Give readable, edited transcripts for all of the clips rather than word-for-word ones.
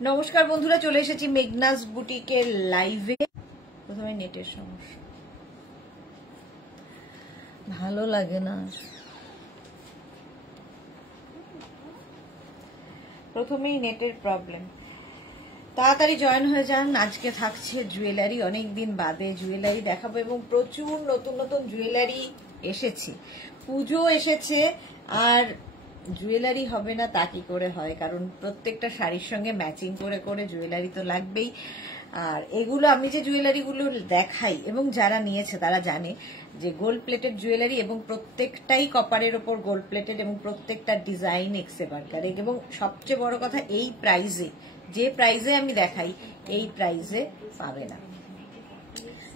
নমস্কার বন্ধুরা, চলে এসেছি মেঘনাস বুটিকের লাইভে। প্রথমে নেটের সমস্যা, ভালো লাগে না, প্রথমেই নেটের প্রবলেম। তাড়াতাড়ি জয়েন হয়ে যান। আজকে থাকছে জুয়েলারি, অনেকদিন বাদে জুয়েলারি দেখাবো এবং প্রচুর নতুন নতুন জুয়েলারি এসেছে। পুজো এসেছে আর জুয়েলারি হবে না তা কি করে হয়, কারণ প্রত্যেকটা শাড়ির সঙ্গে ম্যাচিং করে করে জুয়েলারি তো লাগবেই। আর এগুলো আমি যে জুয়েলারিগুলো দেখাই এবং যারা নিয়েছে তারা জানে যে গোল্ড প্লেটেড জুয়েলারি এবং প্রত্যেকটাই কপারের ওপর গোল্ড প্লেটেড এবং প্রত্যেকটা ডিজাইন এক্সে বার্গার। এবং সবচেয়ে বড় কথা, এই প্রাইজে, যে প্রাইজে আমি দেখাই এই প্রাইজে পাবে না।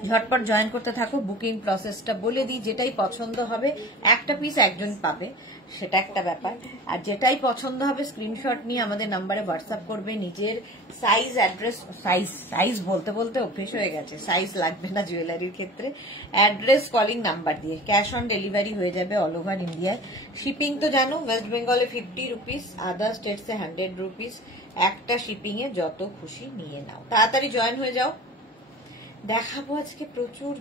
ঝটপট জয়েন করতে থাকো। বুকিং প্রসেসটা বলে দিই, যেটাই পছন্দ হবে একটা পিস একজন পাবে, সেটা একটা ব্যাপার। আর যেটাই পছন্দ হবে স্ক্রিনশট নিয়ে আমাদের নাম্বারে হোয়াটসঅ্যাপ করবে। নিজের সাইজ, অ্যাড্রেস, সাইজ বলতে বলতে অভ্যেস হয়ে গেছে, সাইজ লাগবে না জুয়েলারির ক্ষেত্রে। অ্যাড্রেস, কলিং নাম্বার দিয়ে ক্যাশ অন ডেলিভারি হয়ে যাবে অল ওভার ইন্ডিয়ায়। শিপিং তো জানো, ওয়েস্ট বেঙ্গলে 50 রুপিস, আদার স্টেটসে 100 রুপিস। একটা শিপিং এ যত খুশি নিয়ে নাও। তাড়াতাড়ি জয়েন হয়ে যাও। দেখাবো আজকে প্রচুর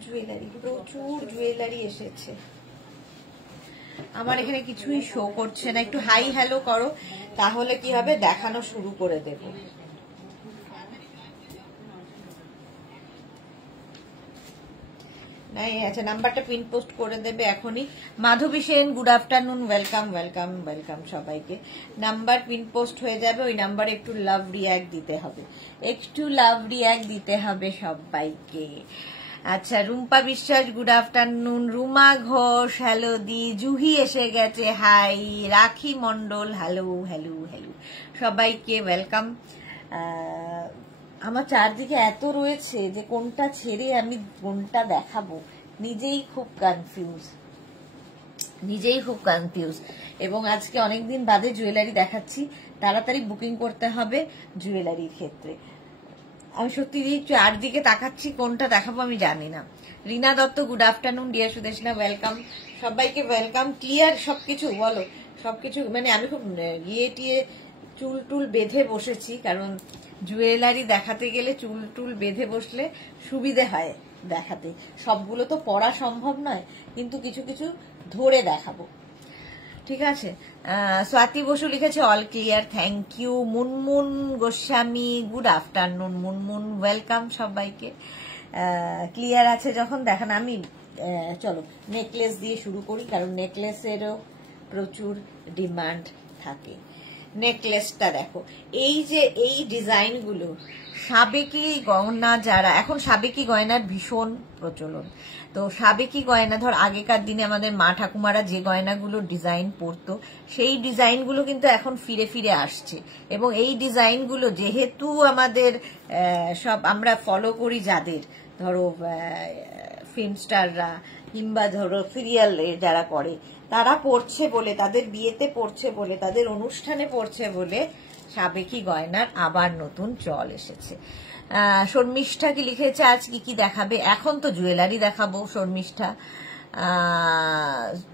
জুয়েলারি এসেছে। আমার এখানে কিছুই শো করছে না, একটু হাই হ্যালো করো, তাহলে কি হবে, দেখানো শুরু করে দেব। আচ্ছা, নাম্বারটা পিন পোস্ট করে দেবে এখনই। Madhabi Sen, good afternoon, welcome welcome welcome সবাইকে। নাম্বার পিন পোস্ট হয়ে যাবে, ওই নাম্বারে একটু লাভ রিয়াক্ট দিতে হবে, একটু লাভ রিয়াক্ট দিতে হবে সবাইকে। আচ্ছা, Rumpa Biswas, good afternoon. Ruma Ghosh, hello দি। জুহি এসে গেছে, hi. Rakhi Mondal, hello hello hello, সবাইকে ওয়েলকাম। আমার চারদিকে এত রয়েছে যে কোনটা ছেড়ে আমি কোনটা দেখাবো, নিজেই খুব কনফিউজ। এবং আজকে অনেকদিন বাদে জুয়েলারি দেখাচ্ছি, তাড়াতাড়ি বুকিং করতে হবে জুয়েলারির ক্ষেত্রে। আমি সত্যি চারদিকে তাকাচ্ছি, কোনটা দেখাবো আমি জানি না। Rina Dutta, good afternoon. Dear Sudeshna, welcome সবাইকে, ওয়েলকাম। ক্লিয়ার সবকিছু বলো, সবকিছু মানে আমি খুব টিয়ে চুল টুল বেঁধে বসেছি, কারণ জুয়েলারি দেখাতে গেলে চুল টুল বেঁধে বসলে সুবিধে হয় দেখাতে। সবগুলো তো পড়া সম্ভব নয়, কিন্তু কিছু কিছু ধরে দেখাবো, ঠিক আছে। স্বাতি বসু লিখেছে all clear, thank you. Munmun Goswami, good afternoon Munmun, welcome সবাইকে। ক্লিয়ার আছে যখন দেখান। আমি চলো নেকলেস দিয়ে শুরু করি, কারণ নেকলেসেরও প্রচুর ডিমান্ড থাকে। নেকলেসটা দেখো, এই যে এই ডিজাইনগুলো সাবেকি গয়না, যারা এখন সাবেকি গয়নার ভীষণ প্রচলন, তো সাবেকি গয়না, ধর আগেকার দিনে আমাদের মা ঠাকুমারা যে গয়নাগুলো ডিজাইন পরতো, সেই ডিজাইনগুলো কিন্তু এখন ফিরে ফিরে আসছে। এবং এই ডিজাইনগুলো যেহেতু আমাদের সব আমরা ফলো করি, যাদের ধরো ফিল্ম স্টাররা কিংবা ধরো সিরিয়ালে যারা করে, তারা পড়ছে বলে, তাদের বিয়েতে পড়ছে বলে, তাদের অনুষ্ঠানে পড়ছে বলে সাবেকি গয়নার আবার নতুন চল এসেছে। শর্মিষ্ঠা কি লিখেছে, আজ কি দেখাবে? এখন তো জুয়েলারি দেখাবো শর্মিষ্ঠা।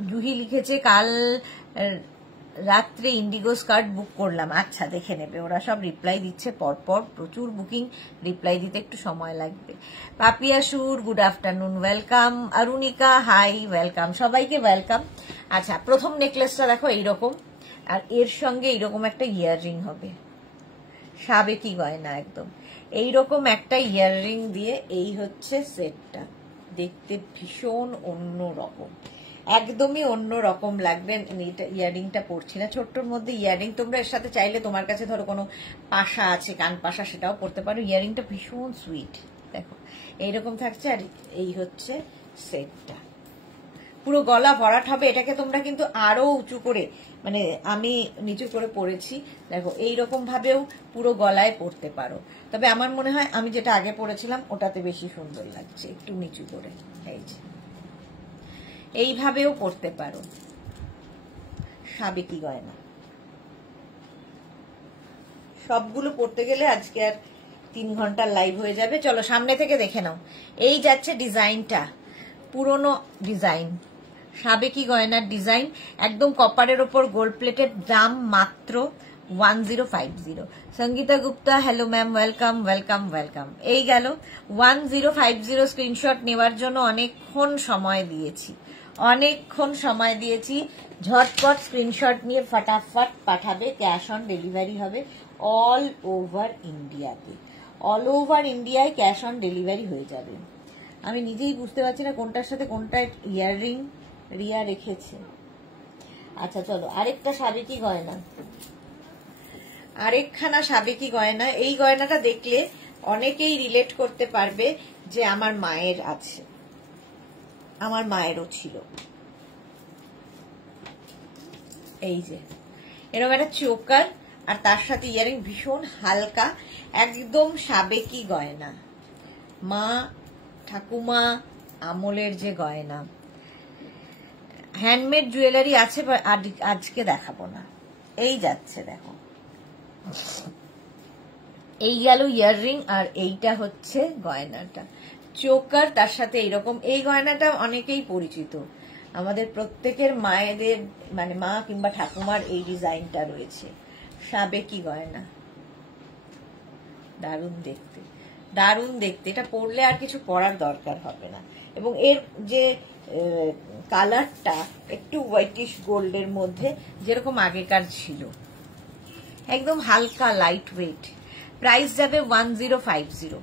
জুহি লিখেছে, কাল রাত্রে ইন্ডিগো স্কার্ট বুক করলাম। আচ্ছা, দেখে নেবে, ওরা সব রিপ্লাই দিচ্ছে পরপর, প্রচুর বুকিং, রিপ্লাই দিতে একটু সময় লাগবে। Papiya Sur, good afternoon, welcome. Arunika, hi, welcome সবাইকে, ওয়েলকাম। আচ্ছা, প্রথম নেকলেসটা দেখো এইরকম, আর এর সঙ্গে এইরকম একটা ইয়াররিং হবে, সাবেকি গয়না একদম। এইরকম একটা ইয়াররিং দিয়ে এই হচ্ছে সেটটা, দেখতে ভীষণ অন্য রকম, একদমই অন্য রকম লাগবে। ইয়াররিংটা পরছি না, ছোট্টর মধ্যে ইয়াররিং। তোমরা এর সাথে চাইলে, তোমার কাছে ধরো কোনো পাশা আছে, কান পাশা, সেটাও পরতে পারো। ইয়াররিংটা ভীষণ সুইট, দেখো এইরকম থাকছে। আর এই হচ্ছে সেটটা, পুরো গলা ভরাট হবে। এটাকে তোমরা কিন্তু আরো উঁচু করে, মানে আমি নিচু করে পরেছি, দেখো এইরকম ভাবেও পুরো গলায় পরতে পারো। তবে আমার মনে হয় আমি যেটা আগে পরেছিলাম ওটাতে বেশি সুন্দর লাগছে, একটু নিচু করে। এই যে এইভাবেও পরতে পারো, সাবেকি গয়না। সবগুলো পরতে গেলে আজকে আর 3 ঘন্টার লাইভ হয়ে যাবে। চলো সামনে থেকে দেখে নাও। এই যাচ্ছে ডিজাইনটা, পুরনো ডিজাইন, সাবেকি গয়নার ডিজাইন, একদম কপারের ওপর গোল্ড প্লেটের, দাম মাত্র 1050। Sangita Gupta, hello ma'am, welcome welcome welcome. এই গেল 1050 স্ক্রিনশট নেওয়ার জন্য অনেকক্ষণ সময় দিয়েছি। ঝটপট স্ক্রিনশট নিয়ে ফটাফট পাঠাবে, ক্যাশ অন ডেলিভারি হবে অল ওভার ইন্ডিয়াতে। অল ওভার ইন্ডিয়ায় ক্যাশ অন ডেলিভারি হয়ে যাবে। আমি নিজেই বুঝতে পারছি না কোনটার সাথে কোনটা ইয়াররিং রিয়া রেখেছে। আচ্ছা চলো, আরেকটা সাবেকি গয়না, আরেকখানা সাবেকি গয়না। এই গয়নাটা দেখলে অনেকেই রিলেট করতে পারবে যে আমার মায়ের আছে, আমার মায়েরও ছিল। এই যে এরকম একটা চোকার আর তার সাথে ইয়ারিং, ভীষণ হালকা, একদম সাবেকি গয়না, মা ঠাকুমা আমলের যে গয়না। হ্যান্ডমেড জুয়েলারি আছে, আজকে দেখাবো না। এই যাচ্ছে দেখো, এই গেল ইয়াররিং, আর এইটা হচ্ছে গয়নাটা চোকার, তার সাথে এইরকম। এই গয়নাটা অনেকেই পরিচিত, আমাদের প্রত্যেকের মায়েদের, মানে মা কিংবা ঠাকুমার এই ডিজাইনটা রয়েছে। সাবেকি গয়না, দারুণ দেখতে, দারুণ দেখতে। এটা পরলে আর কিছু পরার দরকার হবে না। এবং এর যে কালারটা একটু হোয়াইটিশ গোল্ডের মধ্যে, যেরকম আগেকার ছিল, একদম হালকা লাইট ওয়েট। প্রাইস যাবে 1050,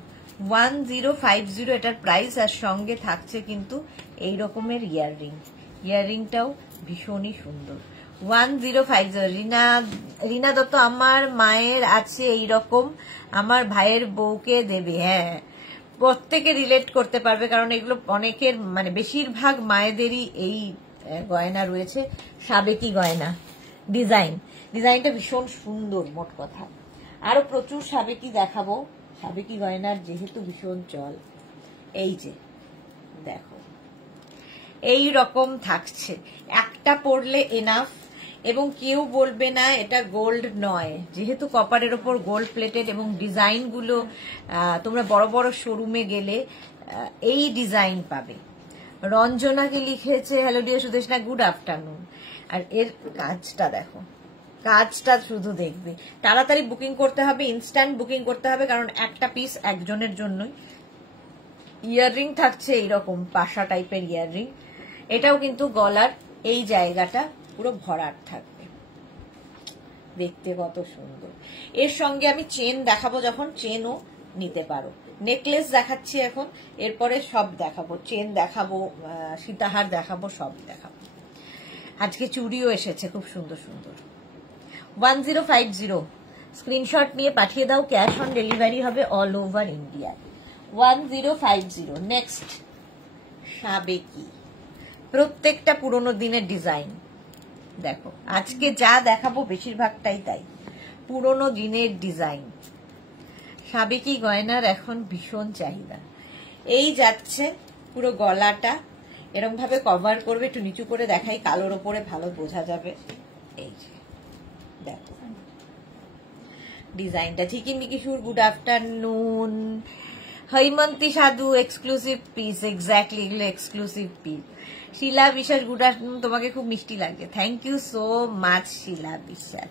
1050 এটার প্রাইস। আর সঙ্গে থাকছে কিন্তু এই রকমের ইয়াররিং, ইয়াররিংটাও ভীষণই সুন্দর। 1050। রিনা দত্ত, আমার মায়ের আছে এইরকম, আমার ভাইয়ের বউকে দেবে। হ্যাঁ, প্রত্যেকে রিলেট করতে পারবে, কারণ এগুলো অনেকের, মানে বেশিরভাগ মায়েদেরই এই গয়না রয়েছে। সাবেকি গয়না, ডিজাইনটা ভীষণ সুন্দর। মোট কথা আরো প্রচুর সাবেকি দেখাবো, সাবেকি গয়নার যেহেতু ভীষণ চল। এই যে দেখো, এই রকম থাকছে, একটা পরলে এনাফ। এবং কেউ বলবে না এটা গোল্ড নয়, যেহেতু কপারের ওপর গোল্ড প্লেটেড। এবং ডিজাইনগুলো তোমরা বড় বড় শোরুমে গেলে এই ডিজাইন পাবে। রঞ্জনাকে লিখেছে, hello dear Sudeshna, good afternoon. আর এর কাজটা দেখো, কাজটা শুধু দেখবে। তাড়াতাড়ি বুকিং করতে হবে, ইনস্ট্যান্ট বুকিং করতে হবে, কারণ একটা পিস একজনের জন্যই। ইয়াররিং থাকছে এইরকম পাশা টাইপের ইয়াররিং। এটাও কিন্তু গলার এই জায়গাটা পুরো ভরাট থাকবে, দেখতে কত সুন্দর। এর সঙ্গে আমি চেন দেখাবো, যখন চেনও নিতে পারো। নেকলেস দেখাচ্ছি এখন, এরপরে সব দেখাবো, চেন দেখাবো, সীতাহার দেখাবো, সব দেখাবো। আজকে চুড়িও এসেছে খুব সুন্দর সুন্দর। 1050 স্ক্রিনশট নিয়ে পাঠিয়ে দাও, ক্যাশ অন ডেলিভারি হবে অল ওভার ইন্ডিয়া। 1050। নেক্সট সাবেকি, প্রত্যেকটা পুরোনো দিনের ডিজাইন। দেখো আজকে যা দেখাবো বেশিরভাগটাই তাই পুরোনো দিনের ডিজাইন। সাবেকি গয়নার এখন ভীষণ চাহিদা। এই যাচ্ছে পুরো গলাটা, এরকম ভাবে কভার করবে। একটু নিচু করে দেখাই, কালোর ওপরে ভালো বোঝা যাবে। এই যে দেখো ডিজাইনটা। ঝিকিমিকি সুর, good afternoon. Haimanti Sadhu, exclusive piece, exactly, এগুলো exclusive piece. Sheela Biswas, good afternoon, তোমাকে খুব মিষ্টি লাগে। Thank you so much Sheela Biswas.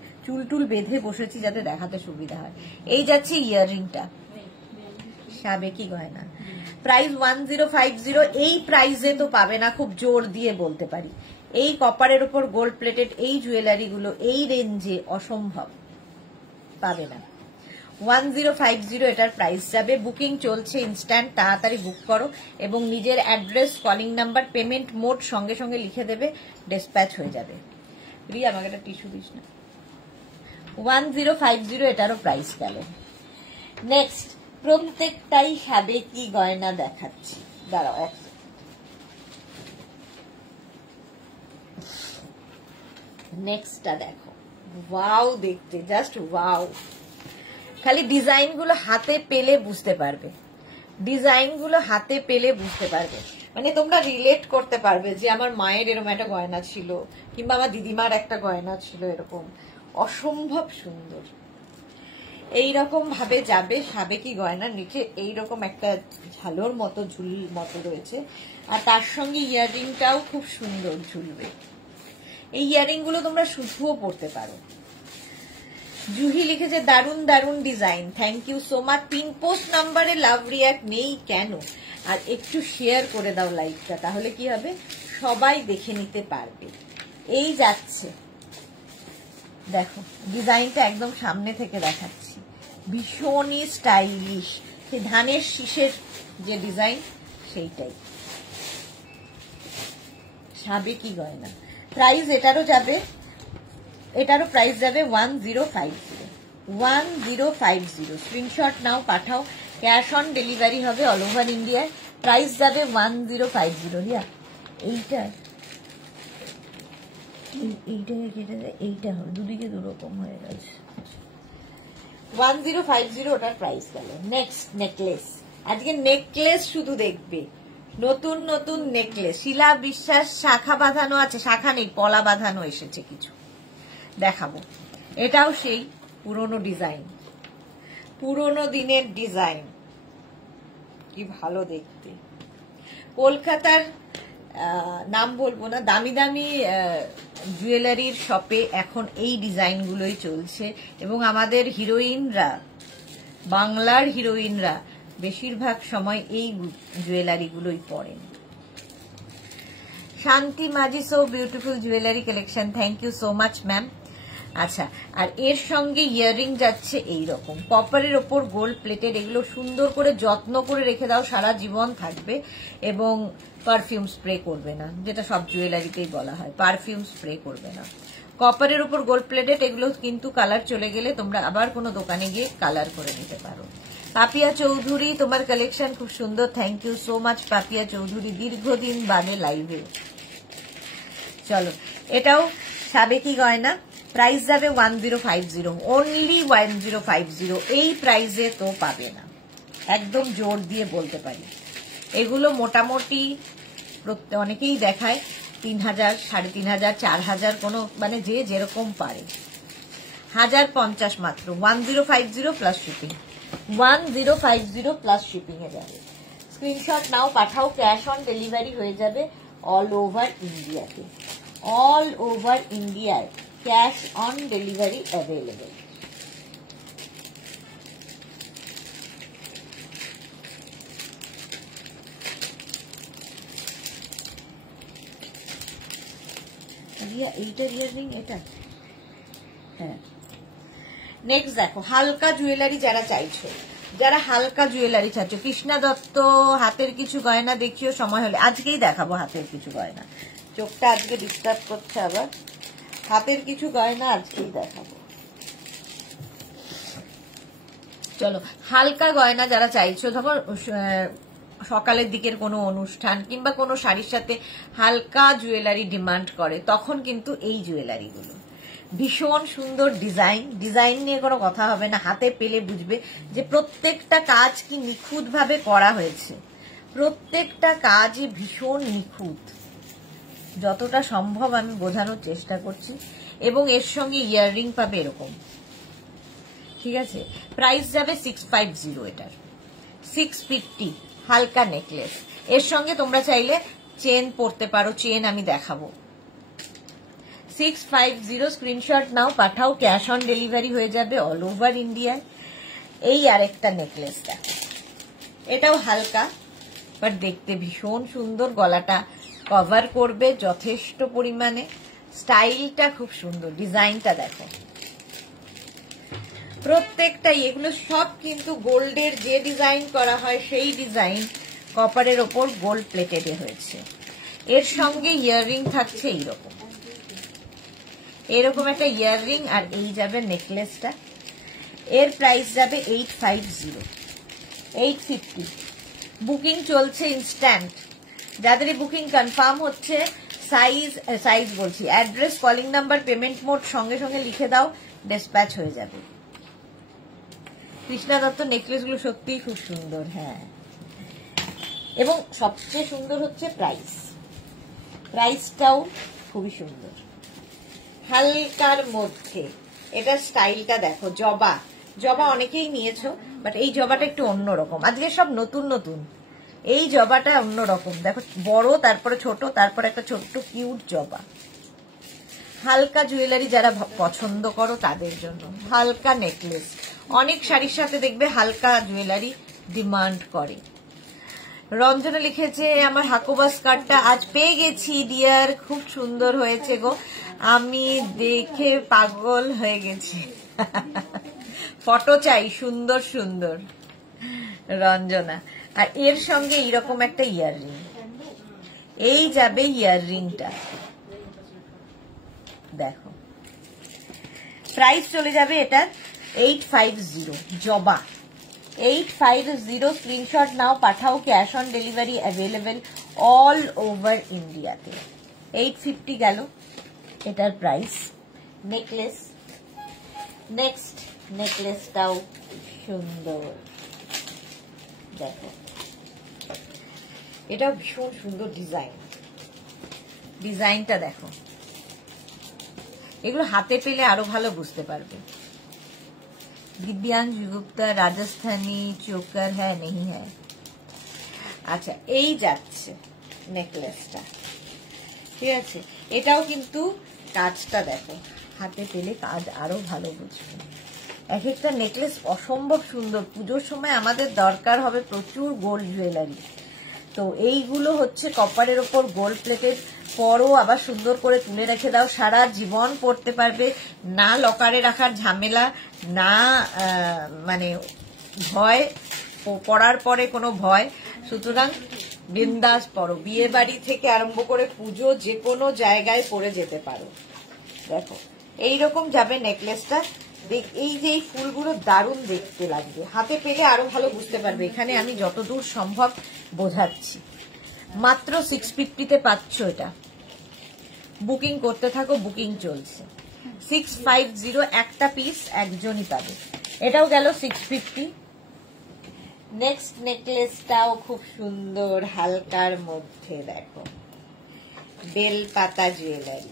চুল বেঁধে বসেছি যাতে দেখাতে সুবিধা হয়। এই যাচ্ছে ইয়াররিংটা, সাবেকি গয়না। প্রাইস 1050। এই প্রাইসে তো পাবে না, খুব জোর দিয়ে বলতে পারি। এই কপারের উপর গোল্ড প্লেটেড এই জুয়েলারি গুলো এই রেঞ্জে অসম্ভব, পাবে না। 1050 এটার প্রাইস যাবে। বুকিং চলছে ইনস্ট্যান্ট, তাড়াতাড়ি বুক করো। এবং নিজের address, calling number, payment mode সঙ্গে সঙ্গে লিখে দেবে, ডিসপ্যাচ হয়ে যাবে। রি আমাকে একটা টিস্যু দিস না। 1050 এটারও প্রাইস গেল। নেক্সট প্রত্যেকটাই সাবেকি গয়না দেখাচ্ছি, দাঁড়াও এক। নেক্সটটা দেখো, ওয়াও দেখতে, জাস্ট ওয়াও। খালি ডিজাইনগুলো হাতে পেলে বুঝতে পারবে, ডিজাইনগুলো হাতে পেলে বুঝতে পারবে। মানে তোমরা রিলেট করতে পারবে যে আমার মায়ের এরকম একটা গয়না ছিল, কিংবা আমার দিদিমার একটা গয়না ছিল এরকম। অসম্ভব সুন্দর। এইরকম ভাবে যাবে সাবেকি গয়নার নিচে এইরকম একটা ঝালোর মতো, ঝুল মতো রয়েছে। আর তার সঙ্গে ইয়াররিংটাও খুব সুন্দর ঝুলবে। এই ইয়াররিং গুলো তোমরা শুধুও পরতে পারো, জুহি লিখেছে দারুন দারুন design, thank you so much. Pin post নাম্বারে লাভ রিয়াক্ট নেই কেন? আর একটু শেয়ার করে দাও লাইভটা, তাহলে কি হবে সবাই দেখে নিতে পারবে। এই যাচ্ছে দেখো, ডিজাইনটা একদম সামনে থেকে দেখাচ্ছি, ভীষণই স্টাইলিশ, সেই ধানের শীষের যে ডিজাইন সেইটাই। সাবেকি গয়না, প্রাইস এটারও যাবে, এটারও প্রাইস যাবে 1050, 1050। স্ক্রিনশট নাও, পাঠাও, ক্যাশ অন ডেলিভারি হবে অল ওভার ইন্ডিয়ায়। প্রাইস যাবে 1050। রিয়া এইটা এইটা হবে, দুদিকে দুরকম হয়ে গেছে। 1050 ওটার প্রাইস গেল। নেক্সট নেকলেস, আজকে নেকলেস শুধু দেখবে, নতুন নতুন নেকলেস। শিলা বিশ্বাস শাখা বাঁধানো আছে, শাখা নেই, পলা বাঁধানো এসেছে কিছু, দেখাবো। এটাও সেই পুরনো ডিজাইন, পুরনো দিনের ডিজাইন, কি ভালো দেখতে। কলকাতার নাম বলবো না, দামি দামি জুয়েলারির শপে এখন এই ডিজাইনগুলোই চলছে, এবং আমাদের হিরোইনরা, বাংলার হিরোইনরা বেশিরভাগ সময় এই জুয়েলারিগুলোই পরেন। Shanti Majhi, so beautiful jewellery collection, thank you so much ma'am. আচ্ছা, আর এর সঙ্গে ইয়াররিং যাচ্ছে এইরকম কপারের ওপর গোল্ড প্লেটেড, এগুলো সুন্দর করে যত্ন করে রেখে দাও, সারা জীবন থাকবে। এবং পারফিউম স্প্রে করবে না, যেটা সব জুয়েলারিতেই বলা হয়, পারফিউম স্প্রে করবে না। কপারের ওপর গোল্ড প্লেটেড, এগুলো কিন্তু কালার চলে গেলে তোমরা আবার কোনো দোকানে গিয়ে কালার করে নিতে পারো। পাপিয়া চৌধুরী, তোমার কালেকশন খুব সুন্দর, thank you so much Papiya Chowdhury, দীর্ঘদিন বাদে লাইভে। চলো, এটাও সাবেকি গয়না, প্রাইস যাবে 1050, অনলি 1050। এই প্রাইসে তো পাবে না, একদম জোর দিয়ে বলতে পারি। এগুলো মোটামুটি অনেকেই দেখায় 3000, 3500, 4000, কোনো মানে যে যেরকম পারে। 1050 মাত্র, 1050 প্লাস শিপিং, 1050 প্লাস শিপিং এ যাবে। স্ক্রিনশট নাও, পাঠাও, ক্যাশ অন ডেলিভারি হয়ে যাবে অল ওভার ইন্ডিয়াতে, অল ওভার ইন্ডিয়ায় ক্যাশ অন ডেলিভারি অ্যাভেলেবল। এইটার ইয়াররিং এটা, হ্যাঁ। নেক্সট দেখো, হালকা জুয়েলারি যারা চাইছো, যারা হালকা জুয়েলারি চাইছো, কৃষ্ণা দত্ত হাতের কিছু গয়না দেখিও সময় হলে। আজকেই দেখাবো হাতের কিছু গয়না, চোখটা আজকে ডিস্টার্ব করছে আবার, হাতের কিছু গয়না আজকেই দেখাবো। চলো, হালকা গয়না যারা চাইছো, ধরো সকালের দিকের কোনো অনুষ্ঠান কিংবা কোনো শাড়ির সাথে হালকা জুয়েলারি ডিমান্ড করে, তখন কিন্তু এই জুয়েলারিগুলো ভীষণ সুন্দর। ডিজাইন, ডিজাইন নিয়ে কোনো কথা হবে না, হাতে পেলে বুঝবে যে প্রত্যেকটা কাজ কি নিখুঁত ভাবে করা হয়েছে, প্রত্যেকটা কাজই ভীষণ নিখুঁত, যতটা সম্ভব আমি বোঝানোর চেষ্টা করছি। এবং এর সঙ্গে ইয়াররিং পাবে এরকম, ঠিক আছে। প্রাইস যাবে 650, এটার 650, হালকা নেকলেস। এর সঙ্গে তোমরা চাইলে চেন পরতে পারো, চেন আমি দেখাবো। 650, স্ক্রিনশট নাও, পাঠাও, ক্যাশ অন ডেলিভারি হয়ে যাবে অল ওভার ইন্ডিয়ায়। এই আরেকটা নেকলেস দেখো, এটাও হালকা বাট দেখতে ভীষণ সুন্দর, গলাটা কভার করবে যথেষ্ট পরিমাণে, স্টাইলটা খুব সুন্দর, ডিজাইনটা দেখো প্রত্যেকটাই। এগুলো সব কিন্তু গোল্ডের যে ডিজাইন করা হয় সেই ডিজাইন কপারের ওপর গোল্ড প্লেটেডে হয়েছে। এর সঙ্গে ইয়াররিং থাকছে এইরকম, এরকম একটা ইয়াররিং, আর এই যাবে নেকলেসটা। এর প্রাইস যাবে 850, 850। বুকিং চলছে ইনস্ট্যান্ট, যাদের বুকিং কনফার্ম হচ্ছে, সাইজ বলছি, address, calling number, payment mode সঙ্গে সঙ্গে লিখে দাও, ডিসপ্যাচ হয়ে যাবে। কৃষ্ণা দত্ত নেকলেসগুলো সত্যিই খুব সুন্দর, হ্যাঁ। এবং সবচেয়ে সুন্দর হচ্ছে প্রাইস, প্রাইসটাও খুবই সুন্দর, হালকার মধ্যে। এটা স্টাইলটা দেখো, জবা, জবা অনেকেই নিয়েছো, বাট এই জবাটা একটু অন্যরকম, আজকে সব নতুন নতুন। এই জবাটা অন্যরকম, দেখো বড়, তারপরে ছোট, তারপরে একটা ছোট্ট কিউট জবা, হালকা জুয়েলারি যারা পছন্দ করো তাদের জন্য হালকা নেকলেস। অনেক শাড়ির সাথে দেখবে হালকা জুয়েলারি ডিমান্ড করে। রঞ্জনা লিখেছে আমার হাকোবা স্কার্টটা আজ পেয়ে গেছি ডিয়ার, খুব সুন্দর হয়েছে গো, আমি দেখে পাগল হয়ে গেছি। ফটো চাই সুন্দর সুন্দর রঞ্জনা। আর এর সঙ্গে এইরকম একটা ইয়াররিং, এই যাবে ইয়াররিংটা, দেখো প্রাইস চলে যাবে এটার 850 জবা 850। স্ক্রিনশট নাও, পাঠাও, cash on delivery available all over ইন্ডিয়াতে। 850 গেল এটার প্রাইস। নেকলেস, নেক্সট নেকলেসটাও সুন্দর, দেখো এটাও ভীষণ সুন্দর ডিজাইন, ডিজাইনটা দেখো। এগুলো হাতে পেলে আরো ভালো বুঝতে পারবে। दिव्यांश गुप्ता राजस्थानी चोकर है नहीं है। আচ্ছা এই যাচ্ছে নেকলেসটা, ঠিক আছে। এটাও কিন্তু কাজটা দেখো, হাতে পেলে কাজ আরো ভালো বুঝবে। এক একটা নেকলেস অসম্ভব সুন্দর। পুজোর সময় আমাদের দরকার হবে প্রচুর গোল্ড জুয়েলারি, তো এইগুলো হচ্ছে কপারের ওপর গোল্ড প্লেটেড। পরও আবার সুন্দর করে তুলে রেখে দাও, সারা জীবন পরতে পারবে, না লকারে রাখার ঝামেলা, না মানে ভয়, পরার পরে কোনো ভয়। সুতরাং বিন্দাস পরো, বিয়ে বাড়ি থেকে আরম্ভ করে পুজো যে কোনো জায়গায় পরে যেতে পারো। দেখো এইরকম যাবে নেকলেসটা। এই যে এই ফুলগুলো দারুণ দেখতে লাগবে, হাতে পেলে আরো ভালো বুঝতে পারবে। এখানে আমি যতদূর সম্ভব বোঝাচ্ছি। মাত্র 650-তে পাচ্ছ এটা। বুকিং করতে থাকো, বুকিং চলছে। 650 একটা পিস একজনই পাবে। এটাও গেল 650। নেক্সট নেকলেসটাও খুব সুন্দর, হালকার মধ্যে দেখো, বেলপাতা জুয়েলারি,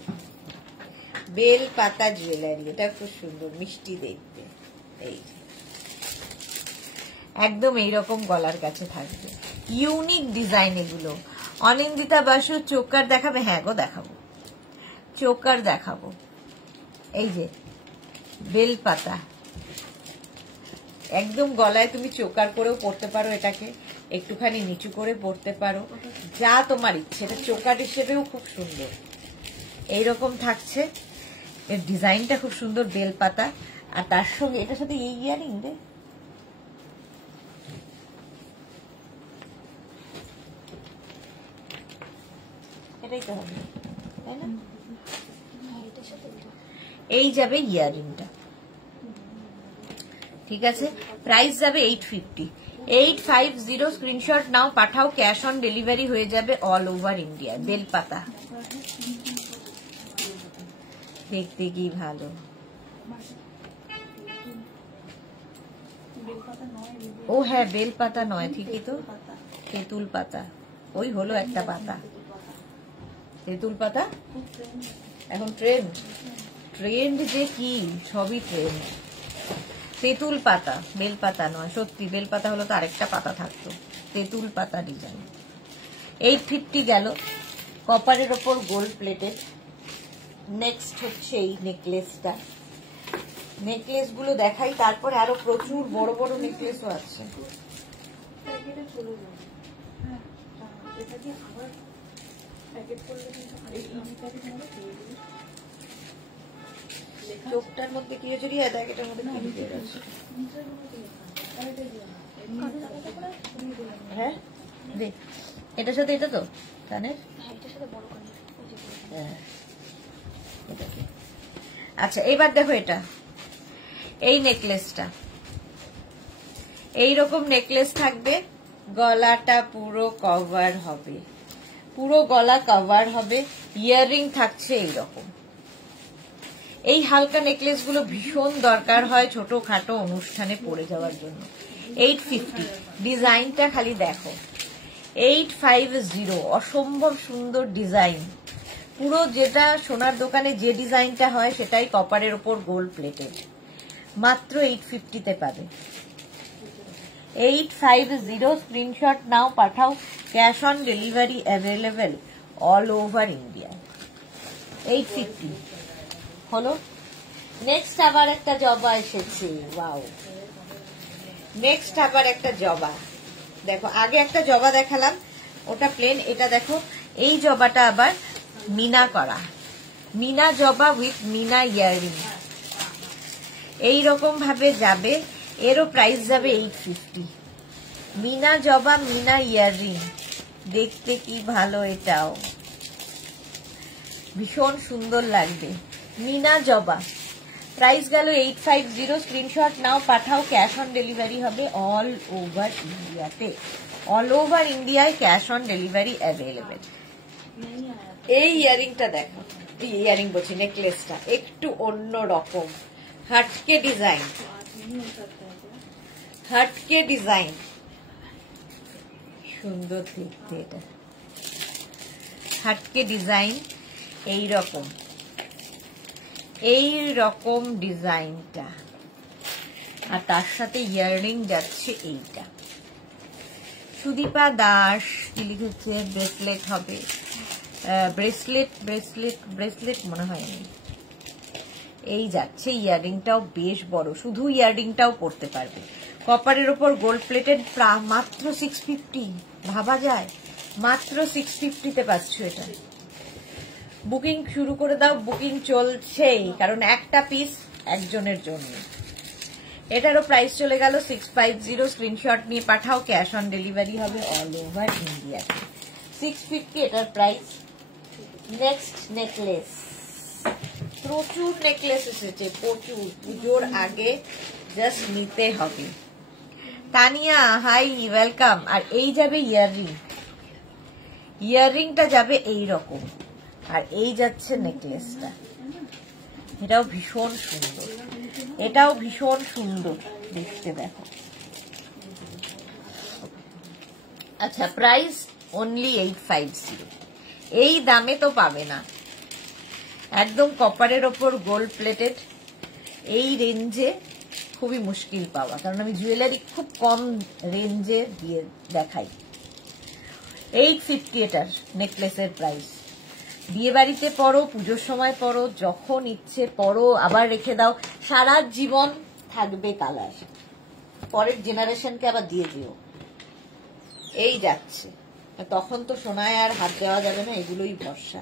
বেলপাতা জুয়েলারি। এটা খুব সুন্দর, মিষ্টি দেখতে। এই একদম এইরকম গলার কাছে থাকবে, ইউনিক ডিজাইন এগুলো। অনিন্দিতা বাসু চোকার দেখাবে? হ্যাঁ গো দেখাবো, চোকার দেখাবো। এই যে বেলপাতা, একদম গলায় তুমি চোকার করেও পরতে পারো, এটাকে একটুখানি নিচু করে পরতে পারো, যা তোমার ইচ্ছে। এটা চোকার হিসেবেও খুব সুন্দর। এইরকম থাকছে, এর ডিজাইনটা খুব সুন্দর, বেলপাতা। আর তার সঙ্গে এটার সাথে এই ইয়ারিং রে, এটাই তো হবে, তাই না? এই যাবে ইয়ারিংটা, ঠিক আছে। প্রাইস যাবে 850। 850 স্ক্রিনশট নাও, পাঠাও, ক্যাশ অন ডেলিভারি হয়ে যাবে অল ওভার ইন্ডিয়া। বেলপাতা দেখতে কি ভালো। ও হ্যাঁ বেলপাতা নয়, ঠিকই তো, তেঁতুল পাতা। ওই হলো একটা পাতা, তেঁতুল পাতা এখন ট্রেন্ড। ট্রেন্ড যে কি, সবই ট্রেন্ড। তেঁতুল পাতা, বেলপাতা নয়। সত্যি বেলপাতা হলো তো আরেকটা পাতা থাকতো। তেঁতুল পাতা ডিজাইন। 850 গেল, কপারের ওপর গোল্ড প্লেটেড। নেক্সট হচ্ছে এই নেকলেসটা। নেকলেস গুলো দেখাই, তারপরে আরো প্রচুর বড় বড় নেকলেসও আছে। চোখটার মধ্যে কি হয়েছে? দেখ এটার মধ্যে কি ঢুকে গেছে। হ্যাঁ দেখ, এটার সাথে এটা তো কানের। হ্যাঁ আচ্ছা, এবার দেখো এটা, এই নেকলেসটা এইরকম নেকলেস থাকবে, গলাটা পুরো কভার হবে, পুরো গলা কভার হবে, ইয়াররিং থাকছে এইরকম। এই হালকা নেকলেস গুলো ভীষণ দরকার হয় ছোটখাটো অনুষ্ঠানে পরে যাওয়ার জন্য। 850 ডিজাইনটা খালি দেখো, 850 অসম্ভব সুন্দর ডিজাইন। পুরো যেটা সোনার দোকানে যে ডিজাইনটা হয় সেটাই কপারের ওপর গোল্ড প্লেটেড। মাত্র 850-তে পাবে। 850 স্ক্রিনশট নাও, পাঠাও, cash on delivery available all over India. 850 হলো। নেক্সট আবার একটা জবা এসেছে, ওয়াও। নেক্সট আবার একটা জবা, দেখো আগে একটা জবা দেখালাম, ওটা প্লেন, এটা দেখো এই জবাটা আবার মিনা করা, মিনা জবা উইথ মিনা ইয়াররিং, এইরকম ভাবে যাবে। এরও প্রাইস যাবে 850। মিনা জবা মিনা ইয়াররিং, দেখতে কি ভালো, এটাও ভীষণ সুন্দর লাগবে। মিনা জবা, প্রাইস গেল 850। স্ক্রিনশট নাও, পাঠাও, ক্যাশ অন ডেলিভারি হবে অল ওভার ইন্ডিয়াতে, অল ওভার ইন্ডিয়ায় ক্যাশ অন ডেলিভারি অ্যাভেলেবেল। এই ইয়ারিংটা দেখো, ইয়ারিং বলছি, নেকলেসটা একটু অন্য রকম, হাটকে ডিজাইন, হাটকে ডিজাইন, সুন্দর দেখতে, এটা হাটকে ডিজাইন, এই রকম ডিজাইনটা, আর তার সাথে ইয়াররিং যাচ্ছে এইটা। সুদীপা দাস কি লিখেছে, ব্রেসলেট হবে, ব্রেসলেট মনে হয়নি। এই যাচ্ছে, ইয়াররিংটাও বেশ বড়, শুধু ইয়াররিংটাও পরতে পারবে। কপারের ওপর গোল্ড প্লেটেড, মাত্র 650, ভাবা যায়, মাত্র 650-তে পাচ্ছ এটা। বুকিং শুরু করে দাও, বুকিং চলছেই, কারণ একটা পিস একজনের জন্য। এটারও প্রাইস চলে গেল 650। স্ক্রিনশট নিয়ে পাঠাও, ক্যাশ অন ডেলিভারি হবে অল ওভার ইন্ডিয়াতে। 650 এটার প্রাইস। নেক্সট নেকলেস, প্রচুর নেকলেস এসেছে, প্রচুর, পুজোর আগে জাস্ট নিতে হবে। Tania high, welcome. আর এই যাবে ইয়াররিং, ইয়াররিংটা যাবে এই রকম, আর এই যাচ্ছে নেকলেসটা, এটাও ভীষণ সুন্দর, এটাও ভীষণ সুন্দর দেখতে, দেখো। আচ্ছা, প্রাইস অনলি 850। এই দামে তো পাবে না, একদম কপারের ওপর গোল্ড প্লেটেড, এই রেঞ্জে খুবই মুশকিল পাওয়া, কারণ আমি জুয়েলারি খুব কম রেঞ্জে দিয়ে দেখাই। 850 এটার নেকলেসের প্রাইস। বিয়ে বাড়িতে পরো, পুজোর সময় পরো, যখন ইচ্ছে পরো, আবার রেখে দাও, সারা জীবন থাকবে কালার, পরের জেনারেশনকে আবার দিয়ে দিও। এই যাচ্ছে, তখন তো সোনায় আর হাত দেওয়া যাবে না, এগুলোই ভরসা,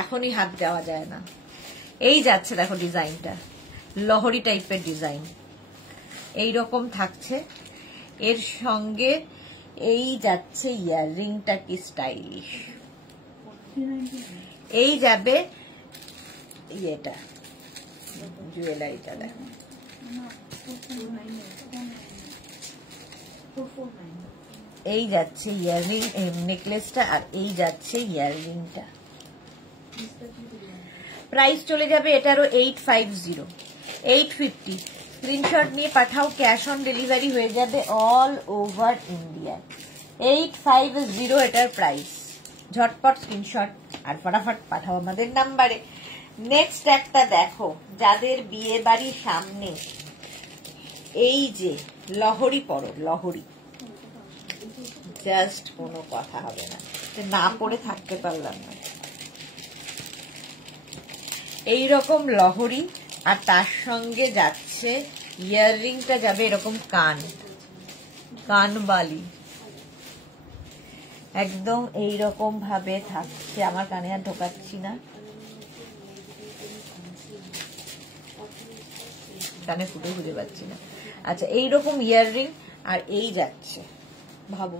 এখনই হাত দেওয়া যায় না। এই যাচ্ছে, দেখো ডিজাইনটা, লহরি টাইপের ডিজাইন, এইরকম থাকছে। এর সঙ্গে এই যাচ্ছে ইয়াররিংটা, কি স্টাইলিশ। এই যাবে এটা জুয়েলারিটা, দেখো এই যাচ্ছে ইয়াররিং, নেকলেসটা, আর এই যাচ্ছে ইয়াররিংটা। প্রাইস চলে যাবে এটারও 850, 850। স্ক্রিনশট নিয়ে পাঠাও, ক্যাশ অন ডেলিভারি হয়ে যাবে অল ওভার ইন্ডিয়া। 850 এটার প্রাইস। ঝটপট স্ক্রিনশট আর ফটাফট পাঠাও আমাদের নাম্বারে। নেক্সট একটা দেখো, যাদের বিয়ে বাড়ি সামনে, এই যে লহরি পরো, লহরি, জাস্ট কোনো কথা হবে না, না পরে থাকতে পারলাম না। এইরকম লহরি, আর তার সঙ্গে যাচ্ছে ইয়াররিংটা, যাবে এরকম কানবালি, একদম এইরকম ভাবে থাকছে। আমার কানে আর ঢোকাচ্ছি না, কানে ফুটে খুঁজে পাচ্ছি না। আচ্ছা, এইরকম ইয়াররিং, আর এই যাচ্ছে, ভাবো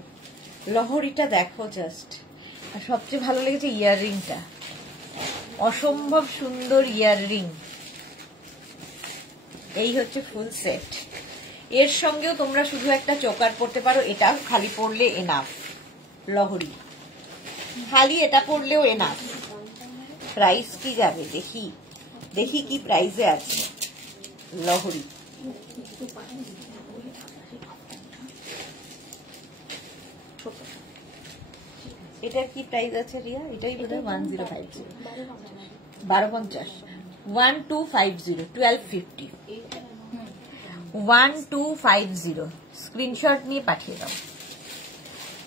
লহরিটা দেখো জাস্ট। আর সবচেয়ে ভালো লেগেছে ইয়াররিংটা, অসম্ভব সুন্দর ইয়াররিং। এই হচ্ছে ফুল সেট। এর সঙ্গেও তোমরা শুধু একটা চোকার পরতে পারো, এটা খালি পরলে এনাফ। লহরি খালি এটা পরলেও এনাফ। প্রাইস কি যাবে দেখি, দেখি কি প্রাইসে আছে লহরি। এটার কি প্রাইস আছে রিয়া? এটাই বোধহয় 1050, 1250, 1250, 1250, 1250। স্ক্রিনশট নিয়ে পাঠিয়ে দাও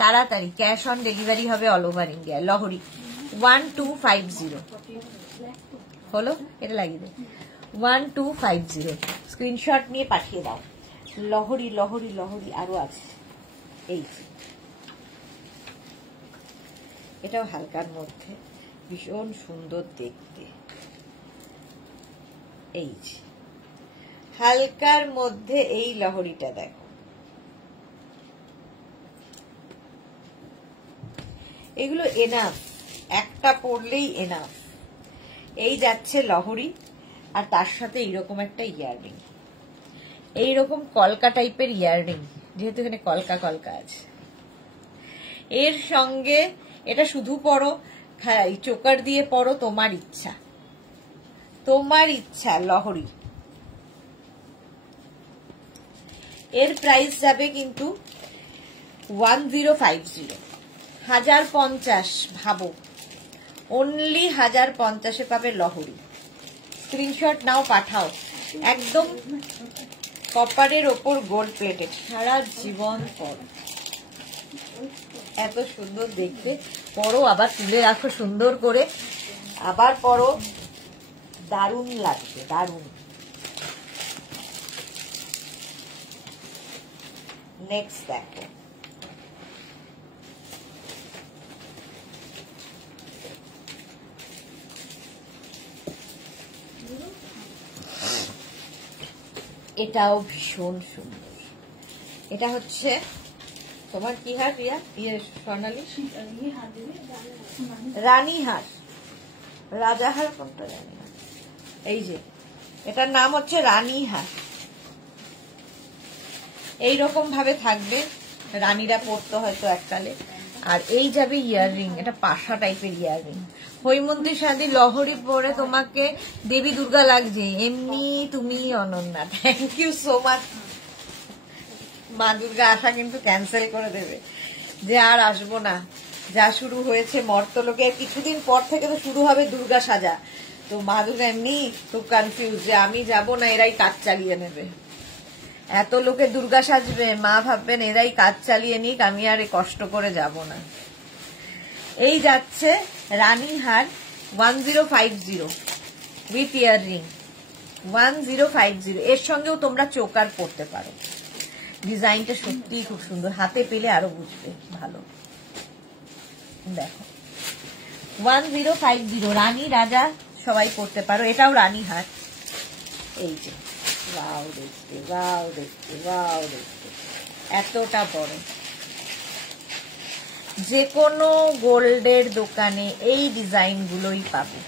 তাড়াতাড়ি, ক্যাশ অন ডেলিভারি হবে অল ওভার ইন্ডিয়া। লহরি 1250। হলো, এটা লাগিয়ে দে। 1250 স্ক্রিনশট নিয়ে পাঠিয়ে দাও। লহরি লহরি লহরি আরো আছে, এই এটাও হালকার মধ্যে, ভীষণ সুন্দর দেখতে। এই হালকার মধ্যে এই লহরিটা দেখো, এগুলো এনাফ, একটা পরলেই এনাফ। এই যাচ্ছে লহরি, আর তার সাথে এইরকম একটা ইয়াররিং, এইরকম কলকা টাইপের ইয়াররিং, যেহেতু এখানে কলকা কলকা আছে। এর সঙ্গে এটা শুধু পরো, চোকার দিয়ে পরো, তোমার ইচ্ছা, তোমার ইচ্ছা। লহরি এর প্রাইস যাবে কিন্তু 1050, 1050। ভাবো, অনলি 1050 পাবে লহরি। স্ক্রিনশট নাও, পাঠাও। একদম কপারের ওপর গোল্ড প্লেটেড, সারা জীবন পর। এত সুন্দর দেখতে, পরো আবার তুলে রাখো সুন্দর করে, আবার পরো, দারুণ লাগবে, দারুণ। নেক্সট দেখো, এটাও ভীষণ সুন্দর। এটা হচ্ছে তোমার কি হার রিয়া? স্বর্ণালী রানী হার, রাজাহার কোনটা জানি না। এই যে এটার নাম হচ্ছে রানী হার। এইরকম ভাবে থাকবে, রানীরা পরতো হয়তো এককালে। আর এই যাবে ইয়াররিং, এটা পাশা টাইপের ইয়াররিং। হৈমন্তী শাদী লহরি পরে তোমাকে দেবী দুর্গা লাগছে, এমনি তুমি অনন্যা। Thank you so much. মা দুর্গা আসা কিন্তু ক্যান্সেল করে দেবে, যে আর আসবো না, যা শুরু হয়েছে মর্তলোকে। কিছুদিন পর থেকে তো শুরু হবে দুর্গা সাজা, তো মা দুর্গা এমনি খুব কনফিউজ যে আমি যাব না, এরাই কাজ চালিয়ে নেবে। এত লোকে দুর্গা সাজবে, মা ভাববেন এরাই কাজ চালিয়ে নিক, আমি আর কষ্ট করে যাব না। এই যাচ্ছে রানীহার 1050 উইথ ইয়াররিং, 1050। এর সঙ্গেও তোমরা চোকার পরতে পারো। ডিজাইনটা সত্যি খুব সুন্দর, হাতে পেলে আরো বুঝবে ভালো। দেখো 1050, রানী রাজা সবাই পরতে পারো। এটাও রানীহার। এই যে ওয়াও দেখতে, ওয়াও দেখতে, ওয়াও দেখতে, এতটা বড়। যে কোনো গোল্ডের দোকানে এই ডিজাইন গুলোই পাবে।